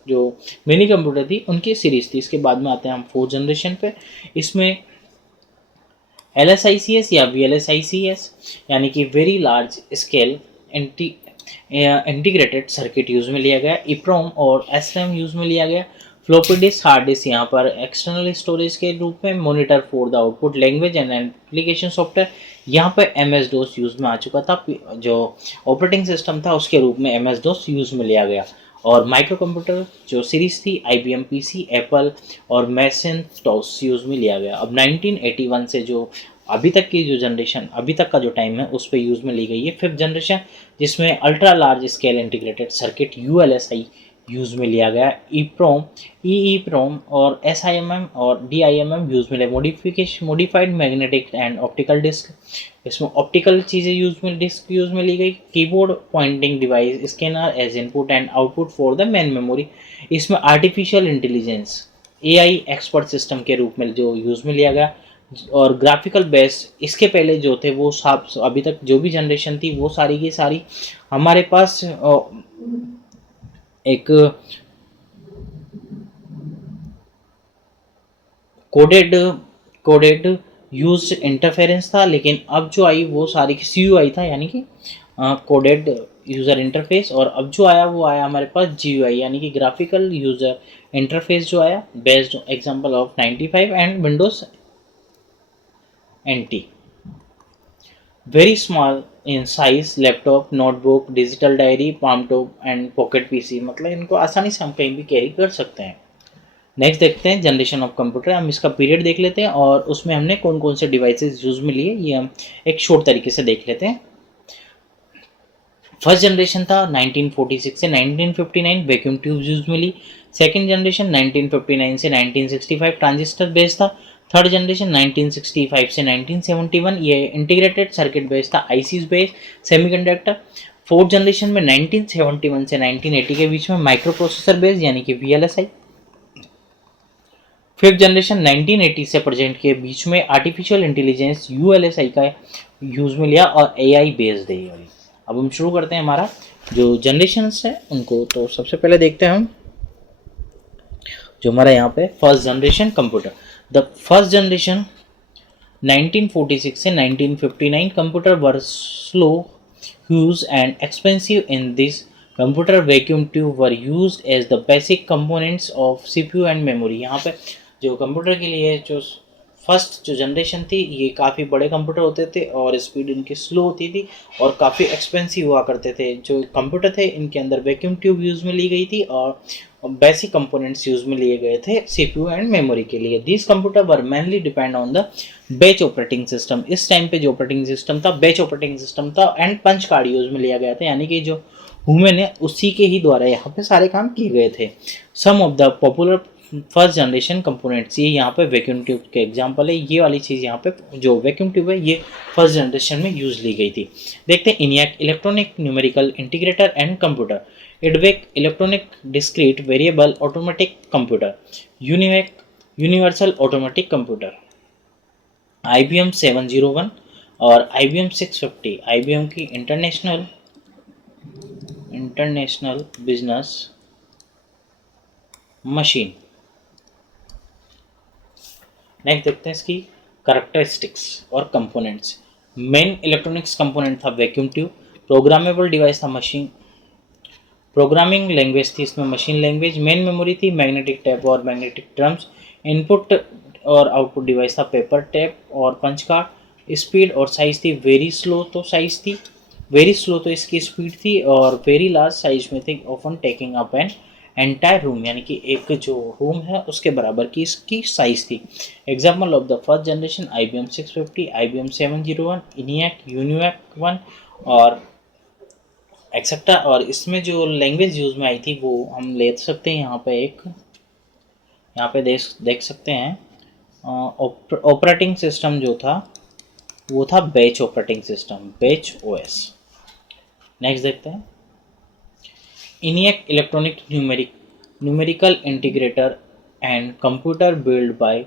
जो मिनी कंप्यूटर थी उनकी सीरीज थी। इसके बाद में आते हैं हम फोर्थ जनरेशन पे। इसमें LSICS या VLSICS यानी कि very large scale integrated circuit use में लिया गया। EPROM और SRAM यूज में लिया गया। फ्लोपी डिस्क, हार्ड डिस्क यहाँ पर एक्सटर्नल स्टोरेज के रूप में, monitor for the output, language and application software, यहाँ पे MS-DOS यूज में आ चुका था। जो ऑपरेटिंग सिस्टम था उसके रूप में MS-DOS यूज में लिया गया। और माइक्रो कंप्यूटर जो सीरीज थी IBM PC, एप्पल और मैसेंटोस यूज में लिया गया। अब 1981 से जो अभी तक की जो जनरेशन, अभी तक का जो टाइम है उस पर यूज में ली गई है फिफ्थ जनरेशन, जिसमें ultra large scale integrated circuit ULSI use में लिया गया। EPROM, EEPROM और SIMM और DIMM यूज में लिया। Modified magnetic and optical disk, इसमें ऑप्टिकल चीज़ें यूज में डिस्क यूज में ली गई। Keyboard, pointing device, scanner as input and output for the main memory, इसमें artificial intelligence AI expert system के रूप में जो यूज में लिया गया। और ग्राफिकल बेस इसके पहले जो थे वो सब अभी तक जो भी जनरेशन थी वो सारी की सारी हमारे पास एक कोडेड यूज इंटरफेरेंस था, लेकिन अब जो आई वो सारी की CUI था, यानी कि कोडेड यूज़र इंटरफेस। और अब जो आया वो आया हमारे पास GUI यानी कि ग्राफिकल यूज़र इंटरफेस जो आया based example of 95 and Windows NT। Very small in size, laptop, notebook, digital diary, palm top and pocket PC, मतलब इनको आसानी से हम कहीं भी कैरी कर सकते हैं। नेक्स्ट देखते हैं जनरेशन ऑफ कंप्यूटर। हम इसका पीरियड देख लेते हैं और उसमें हमने कौन कौन से डिवाइसेस यूज में लिए ये हम एक शॉर्ट तरीके से देख लेते हैं। फर्स्ट जनरेशन था 1946 से 1959, वैक्यूम ट्यूब्स यूज में ली। सेकेंड जनरेशन 1959 से 1965 ट्रांजिस्टर बेस्ड था। थर्ड जनरेशन 1965 से 1971 ये इंटीग्रेटेड सर्किट बेस्ड था, ICs based semiconductor. Fourth generation में 1971 से 1980 के बीच में माइक्रो प्रोसेसर बेस्ड यानी कि VLSI। फिफ्थ जनरेशन 1980 से प्रेजेंट के बीच में आर्टिफिशियल इंटेलिजेंस ULSI का यूज में लिया और AI बेस्ड है। अब हम शुरू करते हैं हमारा जो जनरेशन्स है उनको। तो सबसे पहले देखते हैं हम जो हमारा यहाँ पे first generation computer. The first generation 1946 से 1959 computer were slow, huge and expensive. In this computer vacuum tube were used as the basic components of CPU and memory. यहाँ पे जो कंप्यूटर के लिए जो फर्स्ट जो जनरेशन थी ये काफ़ी बड़े कंप्यूटर होते थे और स्पीड इनकी स्लो होती थी और काफ़ी एक्सपेंसिव हुआ करते थे। जो कंप्यूटर थे इनके अंदर वैक्यूम ट्यूब यूज़ में ली गई थी और बेसिक कंपोनेंट्स यूज़ में लिए गए थे CPU एंड मेमोरी के लिए। This computer were mainly depend on the batch operating system. इस टाइम पे जो ऑपरेटिंग सिस्टम था बैच ऑपरेटिंग सिस्टम था एंड पंच कार्ड यूज़ में लिया गया था, यानी कि जो हुमे ने उसी के ही द्वारा यहाँ पे सारे काम किए गए थे। Some of the popular first generation components, ये यहाँ पे वैक्यूम ट्यूब के एग्जांपल है। ये वाली चीज़ यहाँ पे जो वैक्यूम ट्यूब है ये फर्स्ट जनरेशन में यूज ली गई थी। देखते हैं ENIAC electronic numerical integrator and computer, EDVEC electronic discrete variable automatic computer, UNIVAC universal automatic computer, IBM 701 और IBM 650, IBM की इंटरनेशनल बिजनेस मशीन। नेक्स्ट देखते हैं इसकी करैक्टरिस्टिक्स और कंपोनेंट्स। मेन इलेक्ट्रॉनिक्स कंपोनेंट था वैक्यूम ट्यूब, प्रोग्रामेबल डिवाइस था machine, programming language थी इसमें मशीन लैंग्वेज, मेन मेमोरी थी मैग्नेटिक टेप और मैग्नेटिक ड्रम्स, इनपुट और आउटपुट डिवाइस था पेपर टेप और पंच कार्ड, स्पीड और साइज थी वेरी स्लो, तो साइज थी वेरी स्लो तो इसकी स्पीड थी, और वेरी लार्ज साइज में थी often taking up an entire room, यानी कि एक जो रूम है उसके बराबर की इसकी साइज थी। Example of the first generation IBM 650, IBM 701, ENIAC, UNIVAC 1 और एक्सेट्रा। और इसमें जो लैंग्वेज यूज में आई थी वो हम ले सकते हैं यहाँ पे यहाँ पे देख सकते हैं। ऑपरेटिंग सिस्टम जो था वो था batch operating system, batch OS। Next देखते हैं ENIAC electronic numerical integrator and computer build by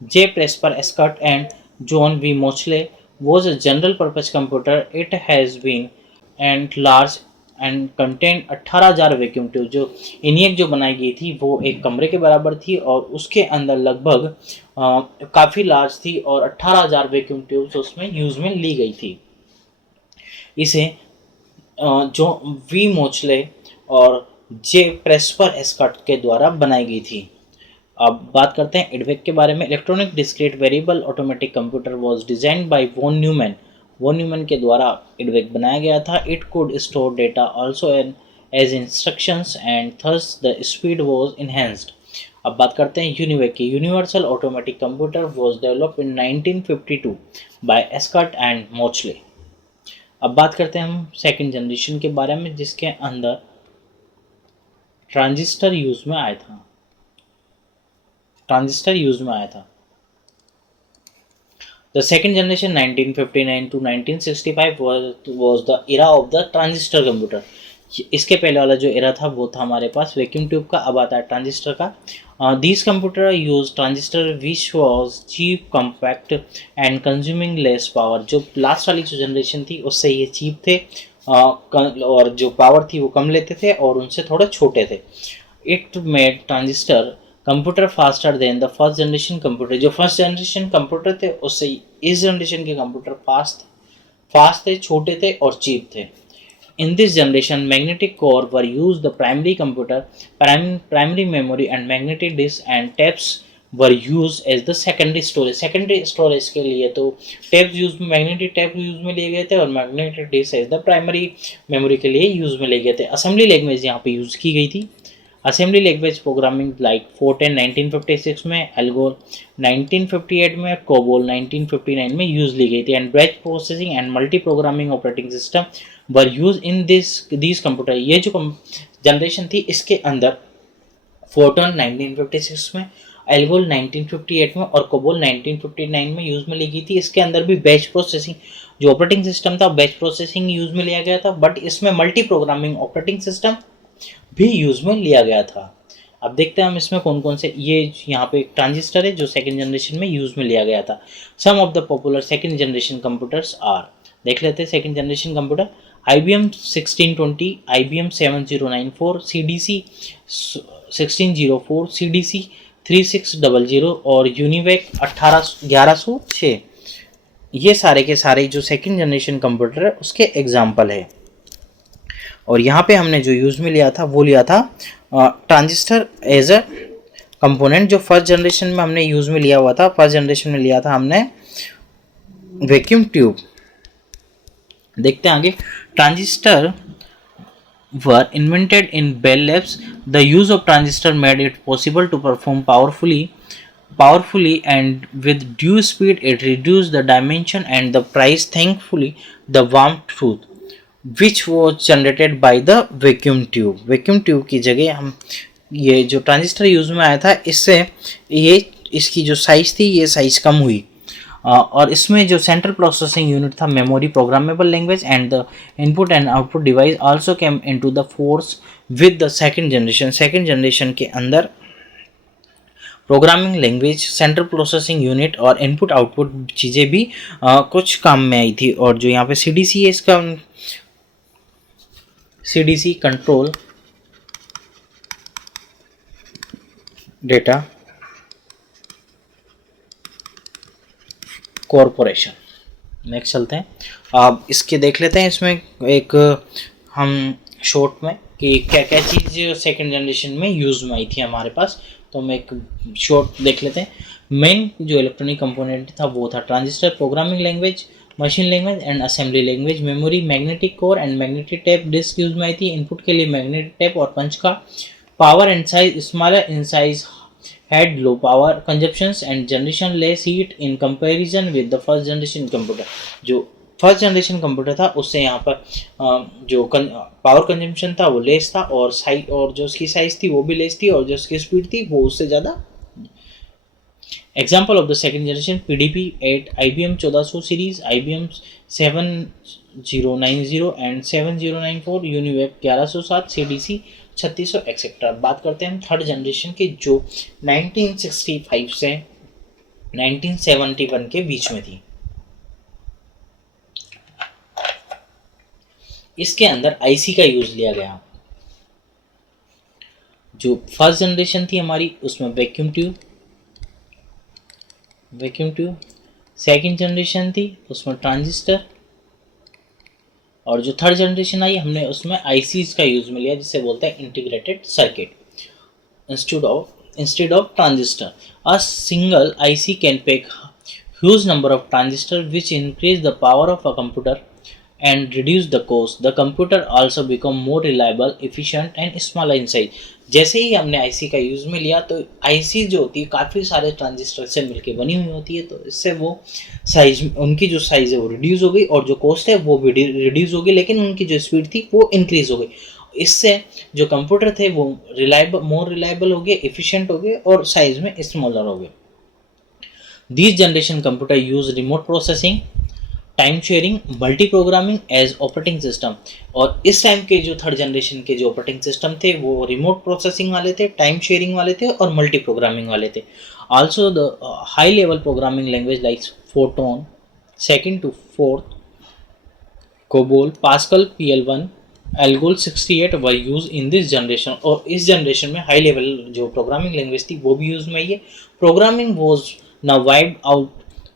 J. Presper Escott and John V. Mauchly was a general purpose computer. It has been and large and contained 18,000 vacuum tube. जो ENIAC जो बनाई गई थी वो एक कमरे के बराबर थी और उसके अंदर लगभग काफ़ी लार्ज थी और 18,000 वैक्यूम ट्यूब्स उसमें यूज में ली गई थी। इसे जो वी मोचले और J. Presper Escott के द्वारा बनाई गई थी। अब बात करते हैं EDVEC के बारे में। Electronic discrete variable automatic computer was designed by von Neumann के द्वारा EDVEC बनाया गया था। It could store data also as instructions and thus the speed was enhanced. अब बात करते हैं UNIVAC की। Universal automatic computer was developed in 1952 by एस्कॉट एंड मोचले। अब बात करते हैं हम सेकंड जनरेशन के बारे में जिसके अंदर ट्रांजिस्टर यूज में आया था। The second generation 1959 to 1965 was the era of the transistor computer. इसके पहले वाला जो एरा था वो था हमारे पास वैक्यूम ट्यूब का, अब आता है ट्रांजिस्टर का। These computer use transistor which was cheap, compact and consuming less power। जो लास्ट वाली जो जनरेशन थी उससे ये चीप थे और जो पावर थी वो कम लेते थे और उनसे थोड़े छोटे थे। It made transistor computer faster than the first generation computer. जो फर्स्ट जनरेशन कंप्यूटर थे उससे इस जनरेशन के कंप्यूटर फास्ट थे, छोटे थे और चीप थे। In this generation magnetic core were use the primary computer, primary memory and magnetic disk and tapes were use as the secondary storage. Secondary storage के लिए तो टेप्स मैग्नेटिक टेप यूज में लिए गए थे और magnetic disk as the primary memory के लिए यूज में लिए गए थे। असेंबली लैंग्वेज यहाँ पे यूज की गई थी। असेंबली लैंग्वेज प्रोग्रामिंग लाइक फोर्टेन 1956 में, एल्गोर 1958 में, कोबोल 1959 में यूज ली गई थी। And batch processing and multi programming operating system were use in this computer. ये जो जनरेशन थी इसके अंदर फोर्टन 1956 में, एल्गोर 1958 में और कोबोल 1959 में यूज में ली गई थी। इसके अंदर भी बैच प्रोसेसिंग जो ऑपरेटिंग सिस्टम था बैच प्रोसेसिंग यूज में लिया गया था, बट इसमें मल्टी प्रोग्रामिंग ऑपरेटिंग सिस्टम भी यूज में लिया गया था। अब देखते हैं हम इसमें कौन कौन से, ये यहाँ पे एक ट्रांजिस्टर है जो सेकंड जनरेशन में यूज में लिया गया था। Some of the popular second generation computers are, देख लेते हैं second generation computer. IBM 1620, IBM 7094, CDC 1604, CDC 3600 और UNIVAC 1106। ये सारे के सारे जो सेकंड जनरेशन कंप्यूटर है उसके एग्जाम्पल है। और यहाँ पे हमने जो यूज में लिया था वो लिया था ट्रांजिस्टर एज अ कंपोनेंट। जो फर्स्ट जनरेशन में हमने यूज में लिया हुआ था, फर्स्ट जनरेशन में लिया था हमने वैक्यूम ट्यूब। देखते हैं आगे। Transistor were invented in Bell Labs. The use of transistor made it possible to perform powerfully and with due speed. It reduced the dimension and the price, thankfully the warm truth विच वो generated by the vacuum tube. Vacuum tube की जगह हम ये जो transistor use में आया था, इससे ये इसकी जो साइज थी ये साइज कम हुई। और इसमें जो सेंट्रल प्रोसेसिंग यूनिट था memory programmable language and the input and output device also came into the force with the second generation. Second generation के अंदर programming language, central processing unit और इनपुट आउटपुट चीज़ें भी कुछ काम में आई थी। और जो यहाँ पे CDC है, इसका CDC control data corporation. Next चलते हैं, अब इसके देख लेते हैं इसमें एक हम शॉर्ट में कि क्या क्या चीज़ सेकंड जनरेशन में यूज़ में आई थी हमारे पास। तो हम एक शॉर्ट देख लेते हैं। मेन जो इलेक्ट्रॉनिक कंपोनेंट था वो था transistor, programming language, machine language and assembly language, memory, magnetic core and magnetic tape disk use में आई थी। इनपुट के लिए मैग्नेटिक टेप और पंच का power and size smaller in size, had low power consumptions and generation less heat in comparison with the first generation computer। जो first generation computer था उससे यहाँ पर जो पावर कंजम्पशन था वो लेस था, और साइज और जो उसकी साइज थी वो भी लेस थी, और जो उसकी स्पीड थी वो उससे ज़्यादा। Example of the second generation PDP 8, IBM 1400 series, IBM 7090 and 7094, यूनिवेब 1107, CDC 3600 etcetera. बात करते हैं हम थर्ड जनरेशन की जो 1965 से 1971 के बीच में थी। इसके अंदर IC का यूज लिया गया। जो फर्स्ट जनरेशन थी हमारी उसमें वैक्यूम ट्यूब, सेकंड जनरेशन थी उसमें ट्रांजिस्टर, और जो थर्ड जनरेशन आई हमने उसमें ICs का यूज में लिया, जिसे बोलते हैं integrated circuit. Instead of transistor, a single IC can pack huge number of transistors which increase the power of a computer and reduce the cost. The computer also become more reliable, efficient and smaller in size। जैसे ही हमने IC का use में लिया तो IC जो होती है काफ़ी सारे ट्रांजिस्टर से मिलके बनी हुई होती है, तो इससे वो साइज, उनकी जो साइज़ है वो रिड्यूस हो गई और जो कॉस्ट है वो भी रिड्यूस हो गई, लेकिन उनकी जो स्पीड थी वो इंक्रीज हो गई। इससे जो कंप्यूटर थे वो मोर रिलायबल हो गए, एफिशिएंट हो गए और साइज में स्मॉलर हो गए। These generation computer use remote processing, time sharing, multiprogramming as operating system. और इस टाइम के जो थर्ड जनरेशन के जो ऑपरेटिंग सिस्टम थे वो रिमोट प्रोसेसिंग वाले थे, टाइम शेयरिंग वाले थे और मल्टी प्रोग्रामिंग वाले थे। Also the high level programming language like Fortran, second to fourth, COBOL, Pascal, PL1, ALGOL 68 were use in this generation. और इस जनरेशन में हाई लेवल जो प्रोग्रामिंग लैंग्वेज थी वो भी यूज में आई है। Programming was now wiped out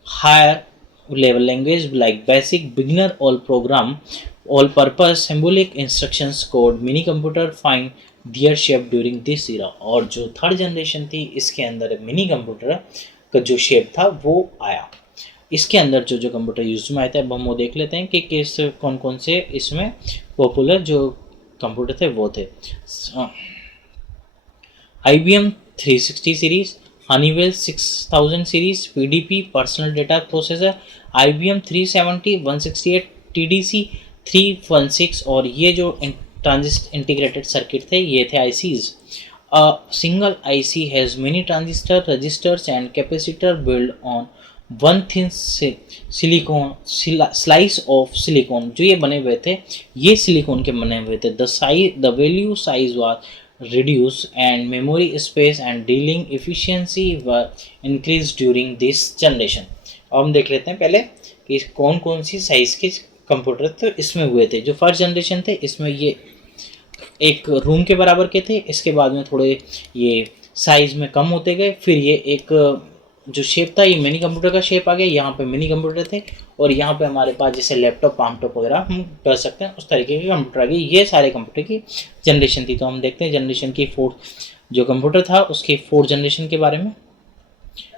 higher level language like basic, beginner, all program, all purpose, symbolic instructions code, mini computer find their shape during this era। और जो third generation थी इसके अंदर मिनी कंप्यूटर का जो शेप था वो आया। इसके अंदर जो जो कंप्यूटर यूज में आए थे अब हम वो देख लेते हैं कि किस कौन कौन से इसमें पॉपुलर जो कंप्यूटर थे वो थे। IBM 360 series, Honeywell 6000 series, PDP personal data processor, IBM 370, 168, TDC 316, और ये जो ट्रांजिस्टर इंटीग्रेटेड सर्किट थे ये थे ICs। A single IC has many transistor, registers and capacitor built on one thin silicon slice of silicon। जो ये बने हुए थे ये सिलिकॉन के बने हुए थे। The value size was reduced and memory space and dealing efficiency were increased during this generation। अब हम देख लेते हैं पहले कि कौन कौन सी साइज के कंप्यूटर तो इसमें हुए थे। जो फर्स्ट जनरेशन थे इसमें ये एक रूम के बराबर के थे, इसके बाद में थोड़े ये साइज में कम होते गए, फिर ये एक जो शेप था ये मिनी कंप्यूटर का शेप आ गया। यहाँ पे मिनी कंप्यूटर थे और यहाँ पे हमारे पास जैसे लैपटॉप, पामटॉप वगैरह हम कर सकते हैं उस तरीके के कंप्यूटर आ गए। ये सारे कंप्यूटर की जनरेशन थी। तो हम देखते हैं जनरेशन की फोर्थ जो कंप्यूटर था उसके फोर्थ जनरेशन के बारे में।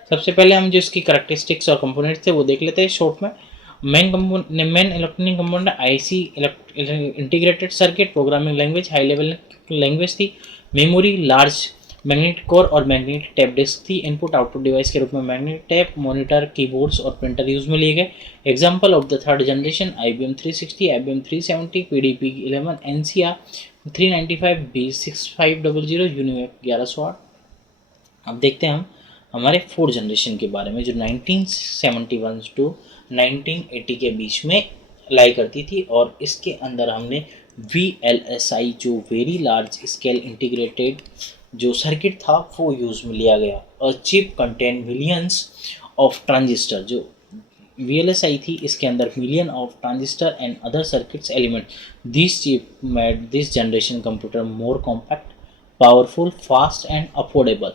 सबसे पहले हम जो इसकी करैक्टरिस्टिक्स और कंपोनेंट्स थे वो देख लेते हैं शॉर्ट में। Main electronic component IC integrated circuit, programming language high level language थी, मेमोरी लार्ज मैग्नेटिक कोर और मैग्नेटिक टैप डिस्क थी। इनपुट आउटपुट डिवाइस के रूप में मैग्नेटिक टैप, मॉनिटर, कीबोर्ड्स और प्रिंटर यूज में लिए गए। Example of the third generation IBM 360, IBM 370, PDP 11, NCR 395, B6500, UNIVAC 1100। अब देखते हैं हम हमारे फोर्थ जनरेशन के बारे में, जो 1971 टू 1980 के बीच में लाई करती थी, और इसके अंदर हमने VLSI जो वेरी लार्ज स्केल इंटीग्रेटेड जो सर्किट था वो यूज में लिया गया। और chip contain millions of transistor, जो VLSI थी इसके अंदर million of transistor and other circuits element. This chip made this generation computer more compact, powerful, fast and affordable.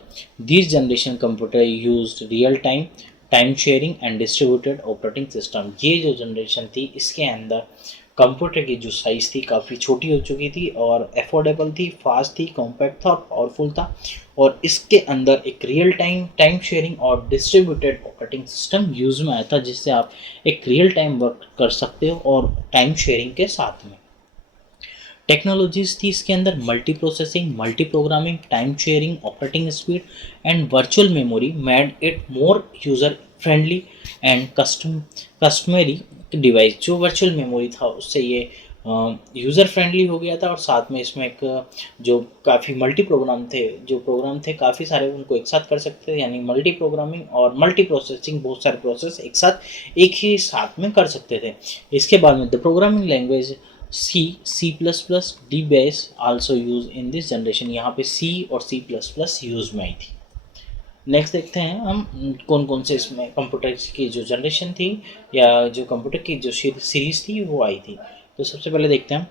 This generation computer used real time, time sharing and distributed operating system. ये जो generation थी इसके अंदर computer की जो size थी काफ़ी छोटी हो चुकी थी और अफोर्डेबल थी, फास्ट थी, कॉम्पैक्ट था और पावरफुल था, और इसके अंदर एक रियल टाइम, टाइम शेयरिंग और डिस्ट्रीब्यूटेड ऑपरेटिंग सिस्टम यूज़ में आया था, जिससे आप एक रियल टाइम वर्क कर सकते हो और टाइम शेयरिंग के साथ में। टेक्नोलॉजीज थी इसके अंदर multi processing, multi programming, time sharing, operating speed and virtual memory made it more user friendly and customary device. जो वर्चुअल मेमोरी था उससे ये यूज़र फ्रेंडली हो गया था, और साथ में इसमें एक जो काफ़ी मल्टी प्रोग्राम थे, जो प्रोग्राम थे काफ़ी सारे उनको एक साथ कर सकते थे, यानी मल्टी प्रोग्रामिंग और मल्टी प्रोसेसिंग, बहुत सारे प्रोसेस एक ही साथ में कर सकते थे। इसके बाद में the programming language C, C++, DBase also used in this generation। यहाँ पे C और C++ यूज में आई थी। नेक्स्ट देखते हैं हम कौन कौन से इसमें कंप्यूटर की जो जनरेशन थी या जो कंप्यूटर की जो सीरीज थी वो आई थी। तो सबसे पहले देखते हैं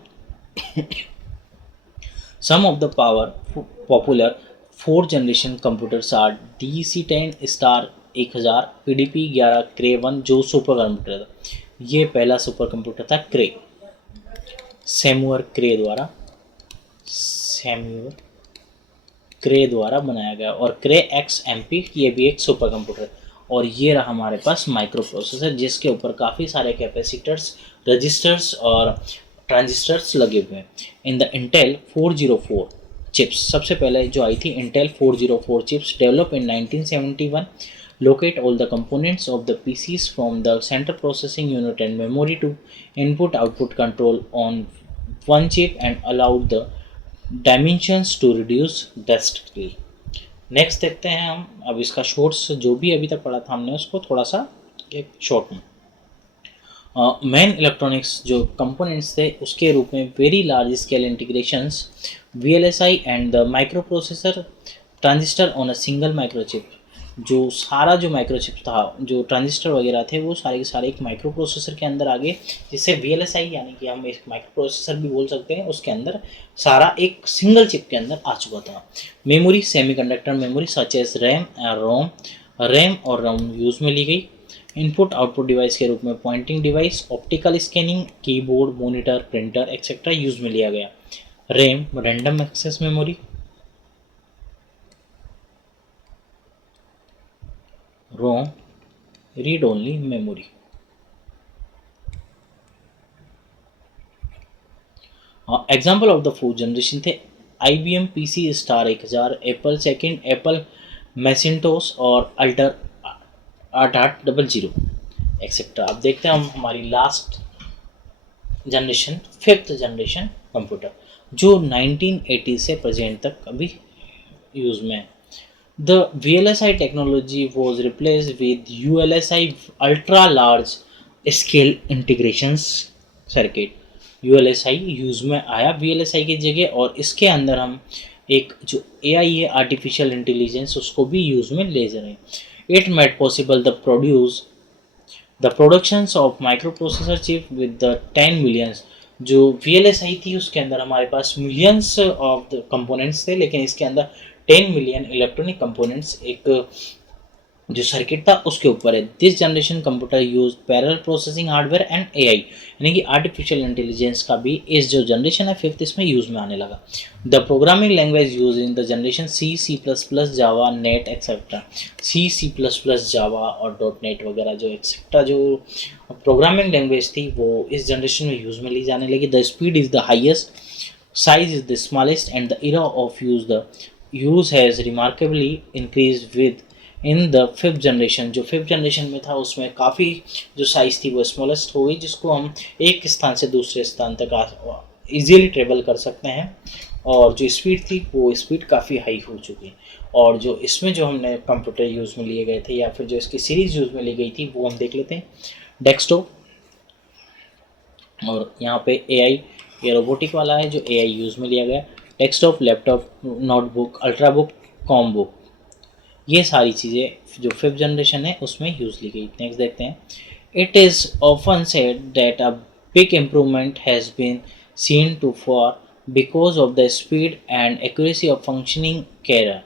some of the popular fourth generation computers are DC10 star 1000, PDP 11, Cray 1 जो सुपर कंप्यूटर था। ये पहला सुपर कंप्यूटर था क्रे, सैमुअल क्रे द्वारा बनाया गया, और क्रे XMP ये भी एक सुपर कंप्यूटर। और ये रहा हमारे पास माइक्रो प्रोसेसर, जिसके ऊपर काफ़ी सारे कैपेसिटर्स, रजिस्टर्स और ट्रांजिस्टर्स लगे हुए हैं। इन द इंटेल 404 चिप्स, सबसे पहले जो आई थी Intel 404 chips, develop in 1971, locate all the components of the PCs from the central processing unit and memory to input output control on one chip and allowed the dimensions to reduce drastically। Next देखते हैं हम अब इसका shorts, जो भी अभी तक पढ़ा था हमने उसको थोड़ा सा एक शॉर्ट में। मेन इलेक्ट्रॉनिक्स जो कंपोनेंट्स थे उसके रूप में very large scale integrations, VLSI and the micro processor transistor on a single microchip. जो सारा जो माइक्रोचिप था, जो ट्रांजिस्टर वगैरह थे, वो सारे के सारे एक माइक्रो प्रोसेसर के अंदर आ गए, जिससे VLSI यानी कि हम एक माइक्रो प्रोसेसर भी बोल सकते हैं, उसके अंदर सारा एक सिंगल चिप के अंदर आ चुका था। Memory semiconductor memory such as RAM और रोम यूज़ में ली गई। इनपुट आउटपुट डिवाइस के रूप में pointing device, optical scanning, keyboard, monitor, printer etcetera use में लिया गया। RAM random access memory, ROM read only memory. Example of the fourth generation थे IBM PC star 1000, Apple second, Apple Macintosh और Altair 8800 etcetera. अब देखते हैं हम हमारी last generation, fifth generation computer, जो 1980 से प्रेजेंट तक अभी यूज़ में है। The VLSI technology was replaced with ULSI ultra large scale integrations circuit। ULSI use में आया VLSI की जगह, और इसके अंदर हम एक जो AI है आर्टिफिशियल इंटेलिजेंस उसको भी यूज़ में ले जा रहे हैं। It made possible the productions of micro processor chip with the 10 millions. जो VLSI थी उसके अंदर हमारे पास मिलियंस ऑफ द कंपोनेंट्स थे, लेकिन इसके अंदर 10 मिलियन इलेक्ट्रॉनिक कंपोनेंट्स एक जो सर्किट था उसके ऊपर है। This generation computer use parallel processing hardware and AI, यानी कि आर्टिफिशियल इंटेलिजेंस का भी इस जो जनरेशन है फिफ्थ इसमें यूज में आने लगा। The programming language use in the generation C++, Java, net etcetera. C++, जावा और .NET वगैरह जो एक्सेट्रा जो प्रोग्रामिंग लैंग्वेज थी वो इस जनरेशन में यूज में ली जाने लगी। The speed is the highest, size is the smallest and the era of use the use has remarkably increase with in the fifth generation. जो फिफ्थ जनरेशन में था उसमें काफ़ी जो साइज़ थी वो स्मॉलेस्ट हो गई, जिसको हम एक स्थान से दूसरे स्थान तक ईजीली ट्रेवल कर सकते हैं, और जो स्पीड थी वो स्पीड काफ़ी हाई हो चुकी है। और जो इसमें जो हमने कंप्यूटर यूज़ में लिए गए थे या फिर जो इसकी सीरीज़ यूज़ में ली गई थी वो हम देख लेते हैं। डेस्कटॉप, और यहाँ पे एआई, ये रोबोटिक वाला है जो एआई यूज़ में लिया गया। Desktop, laptop, notebook, ultrabook, com book, ये सारी चीज़ें जो फिफ्थ जनरेशन है उसमें यूज़ ली गई। नेक्स्ट देखते हैं। It is often said that a big improvement has been seen to for because of the speed and accuracy of functioning care,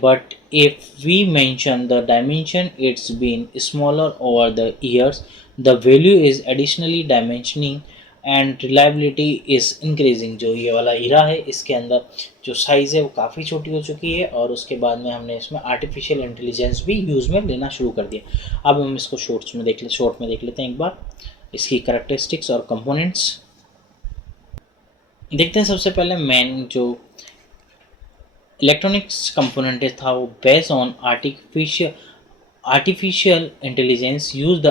but if we mention the dimension, it's been smaller over the years. The value is additionally dimensioning and reliability is increasing। जो ये वाला हीरा है इसके अंदर जो size है वो काफ़ी छोटी हो चुकी है, और उसके बाद में हमने इसमें आर्टिफिशियल इंटेलिजेंस भी यूज़ में लेना शुरू कर दिया। अब हम इसको शॉर्ट में देख लेते हैं एक बार, इसकी करैक्टरिस्टिक्स और कंपोनेंट्स देखते हैं। सबसे पहले मेन जो इलेक्ट्रॉनिक्स कंपोनेंट था वो based on artificial intelligence use the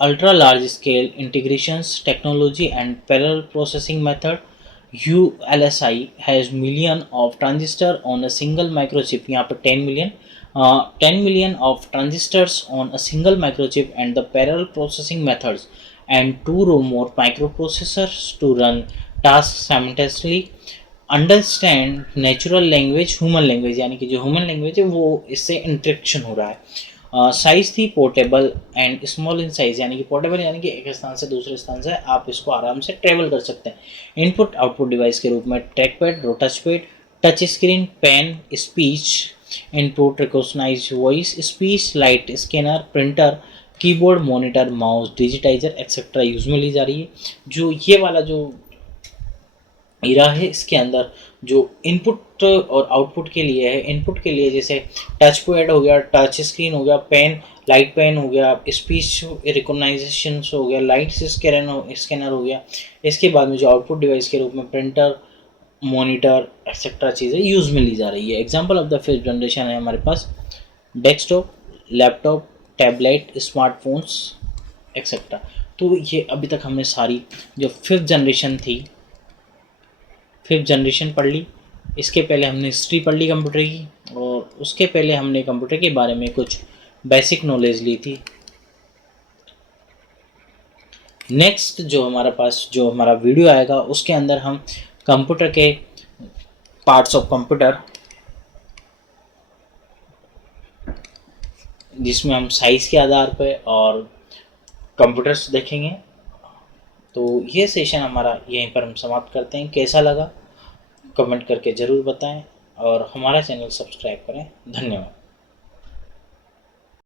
ultra large scale integrations technology and parallel processing method. ULSI has million of transistor on a single microchip. यहाँ पर 10 million of transistors on a single microchip and the parallel processing methods and 2 or more microprocessors to run tasks simultaneously। Understand natural language, human language, यानी कि जो human language है वो इससे interaction हो रहा है। साइज़ थी portable and small in size, यानी कि पोर्टेबल यानी कि एक स्थान से दूसरे स्थान से आप इसको आराम से ट्रेवल कर सकते हैं। इनपुट आउटपुट डिवाइस के रूप में trackpad, touchpad, touch screen, pen, speech input, recognize voice, speech, light scanner, printer, keyboard, monitor, mouse, digitizer etcetera use में ली जा रही है। जो ये वाला जो ईरा है इसके अंदर जो इनपुट और आउटपुट के लिए है, इनपुट के लिए जैसे टच पैड हो गया, टच स्क्रीन हो गया, पेन, लाइट पेन हो गया, स्पीच रिकॉग्नाइजेशन हो गया, लाइट स्कैनर हो गया। इसके बाद में जो आउटपुट डिवाइस के रूप में प्रिंटर, मॉनिटर एक्सेट्रा चीज़ें यूज़ में ली जा रही है। Example of the fifth generation है हमारे पास desktop, laptop, tablet, smartphones etcetera. तो ये अभी तक हमने सारी जो फिफ्थ जनरेशन पढ़ ली। इसके पहले हमने हिस्ट्री पढ़ ली कंप्यूटर की, और उसके पहले हमने कंप्यूटर के बारे में कुछ बेसिक नॉलेज ली थी। नेक्स्ट जो हमारा वीडियो आएगा उसके अंदर हम कंप्यूटर के पार्ट्स ऑफ कंप्यूटर, जिसमें हम साइज़ के आधार पर और कंप्यूटर्स देखेंगे। तो ये सेशन हमारा यहीं पर हम समाप्त करते हैं। कैसा लगा कमेंट करके ज़रूर बताएं, और हमारा चैनल सब्सक्राइब करें। धन्यवाद।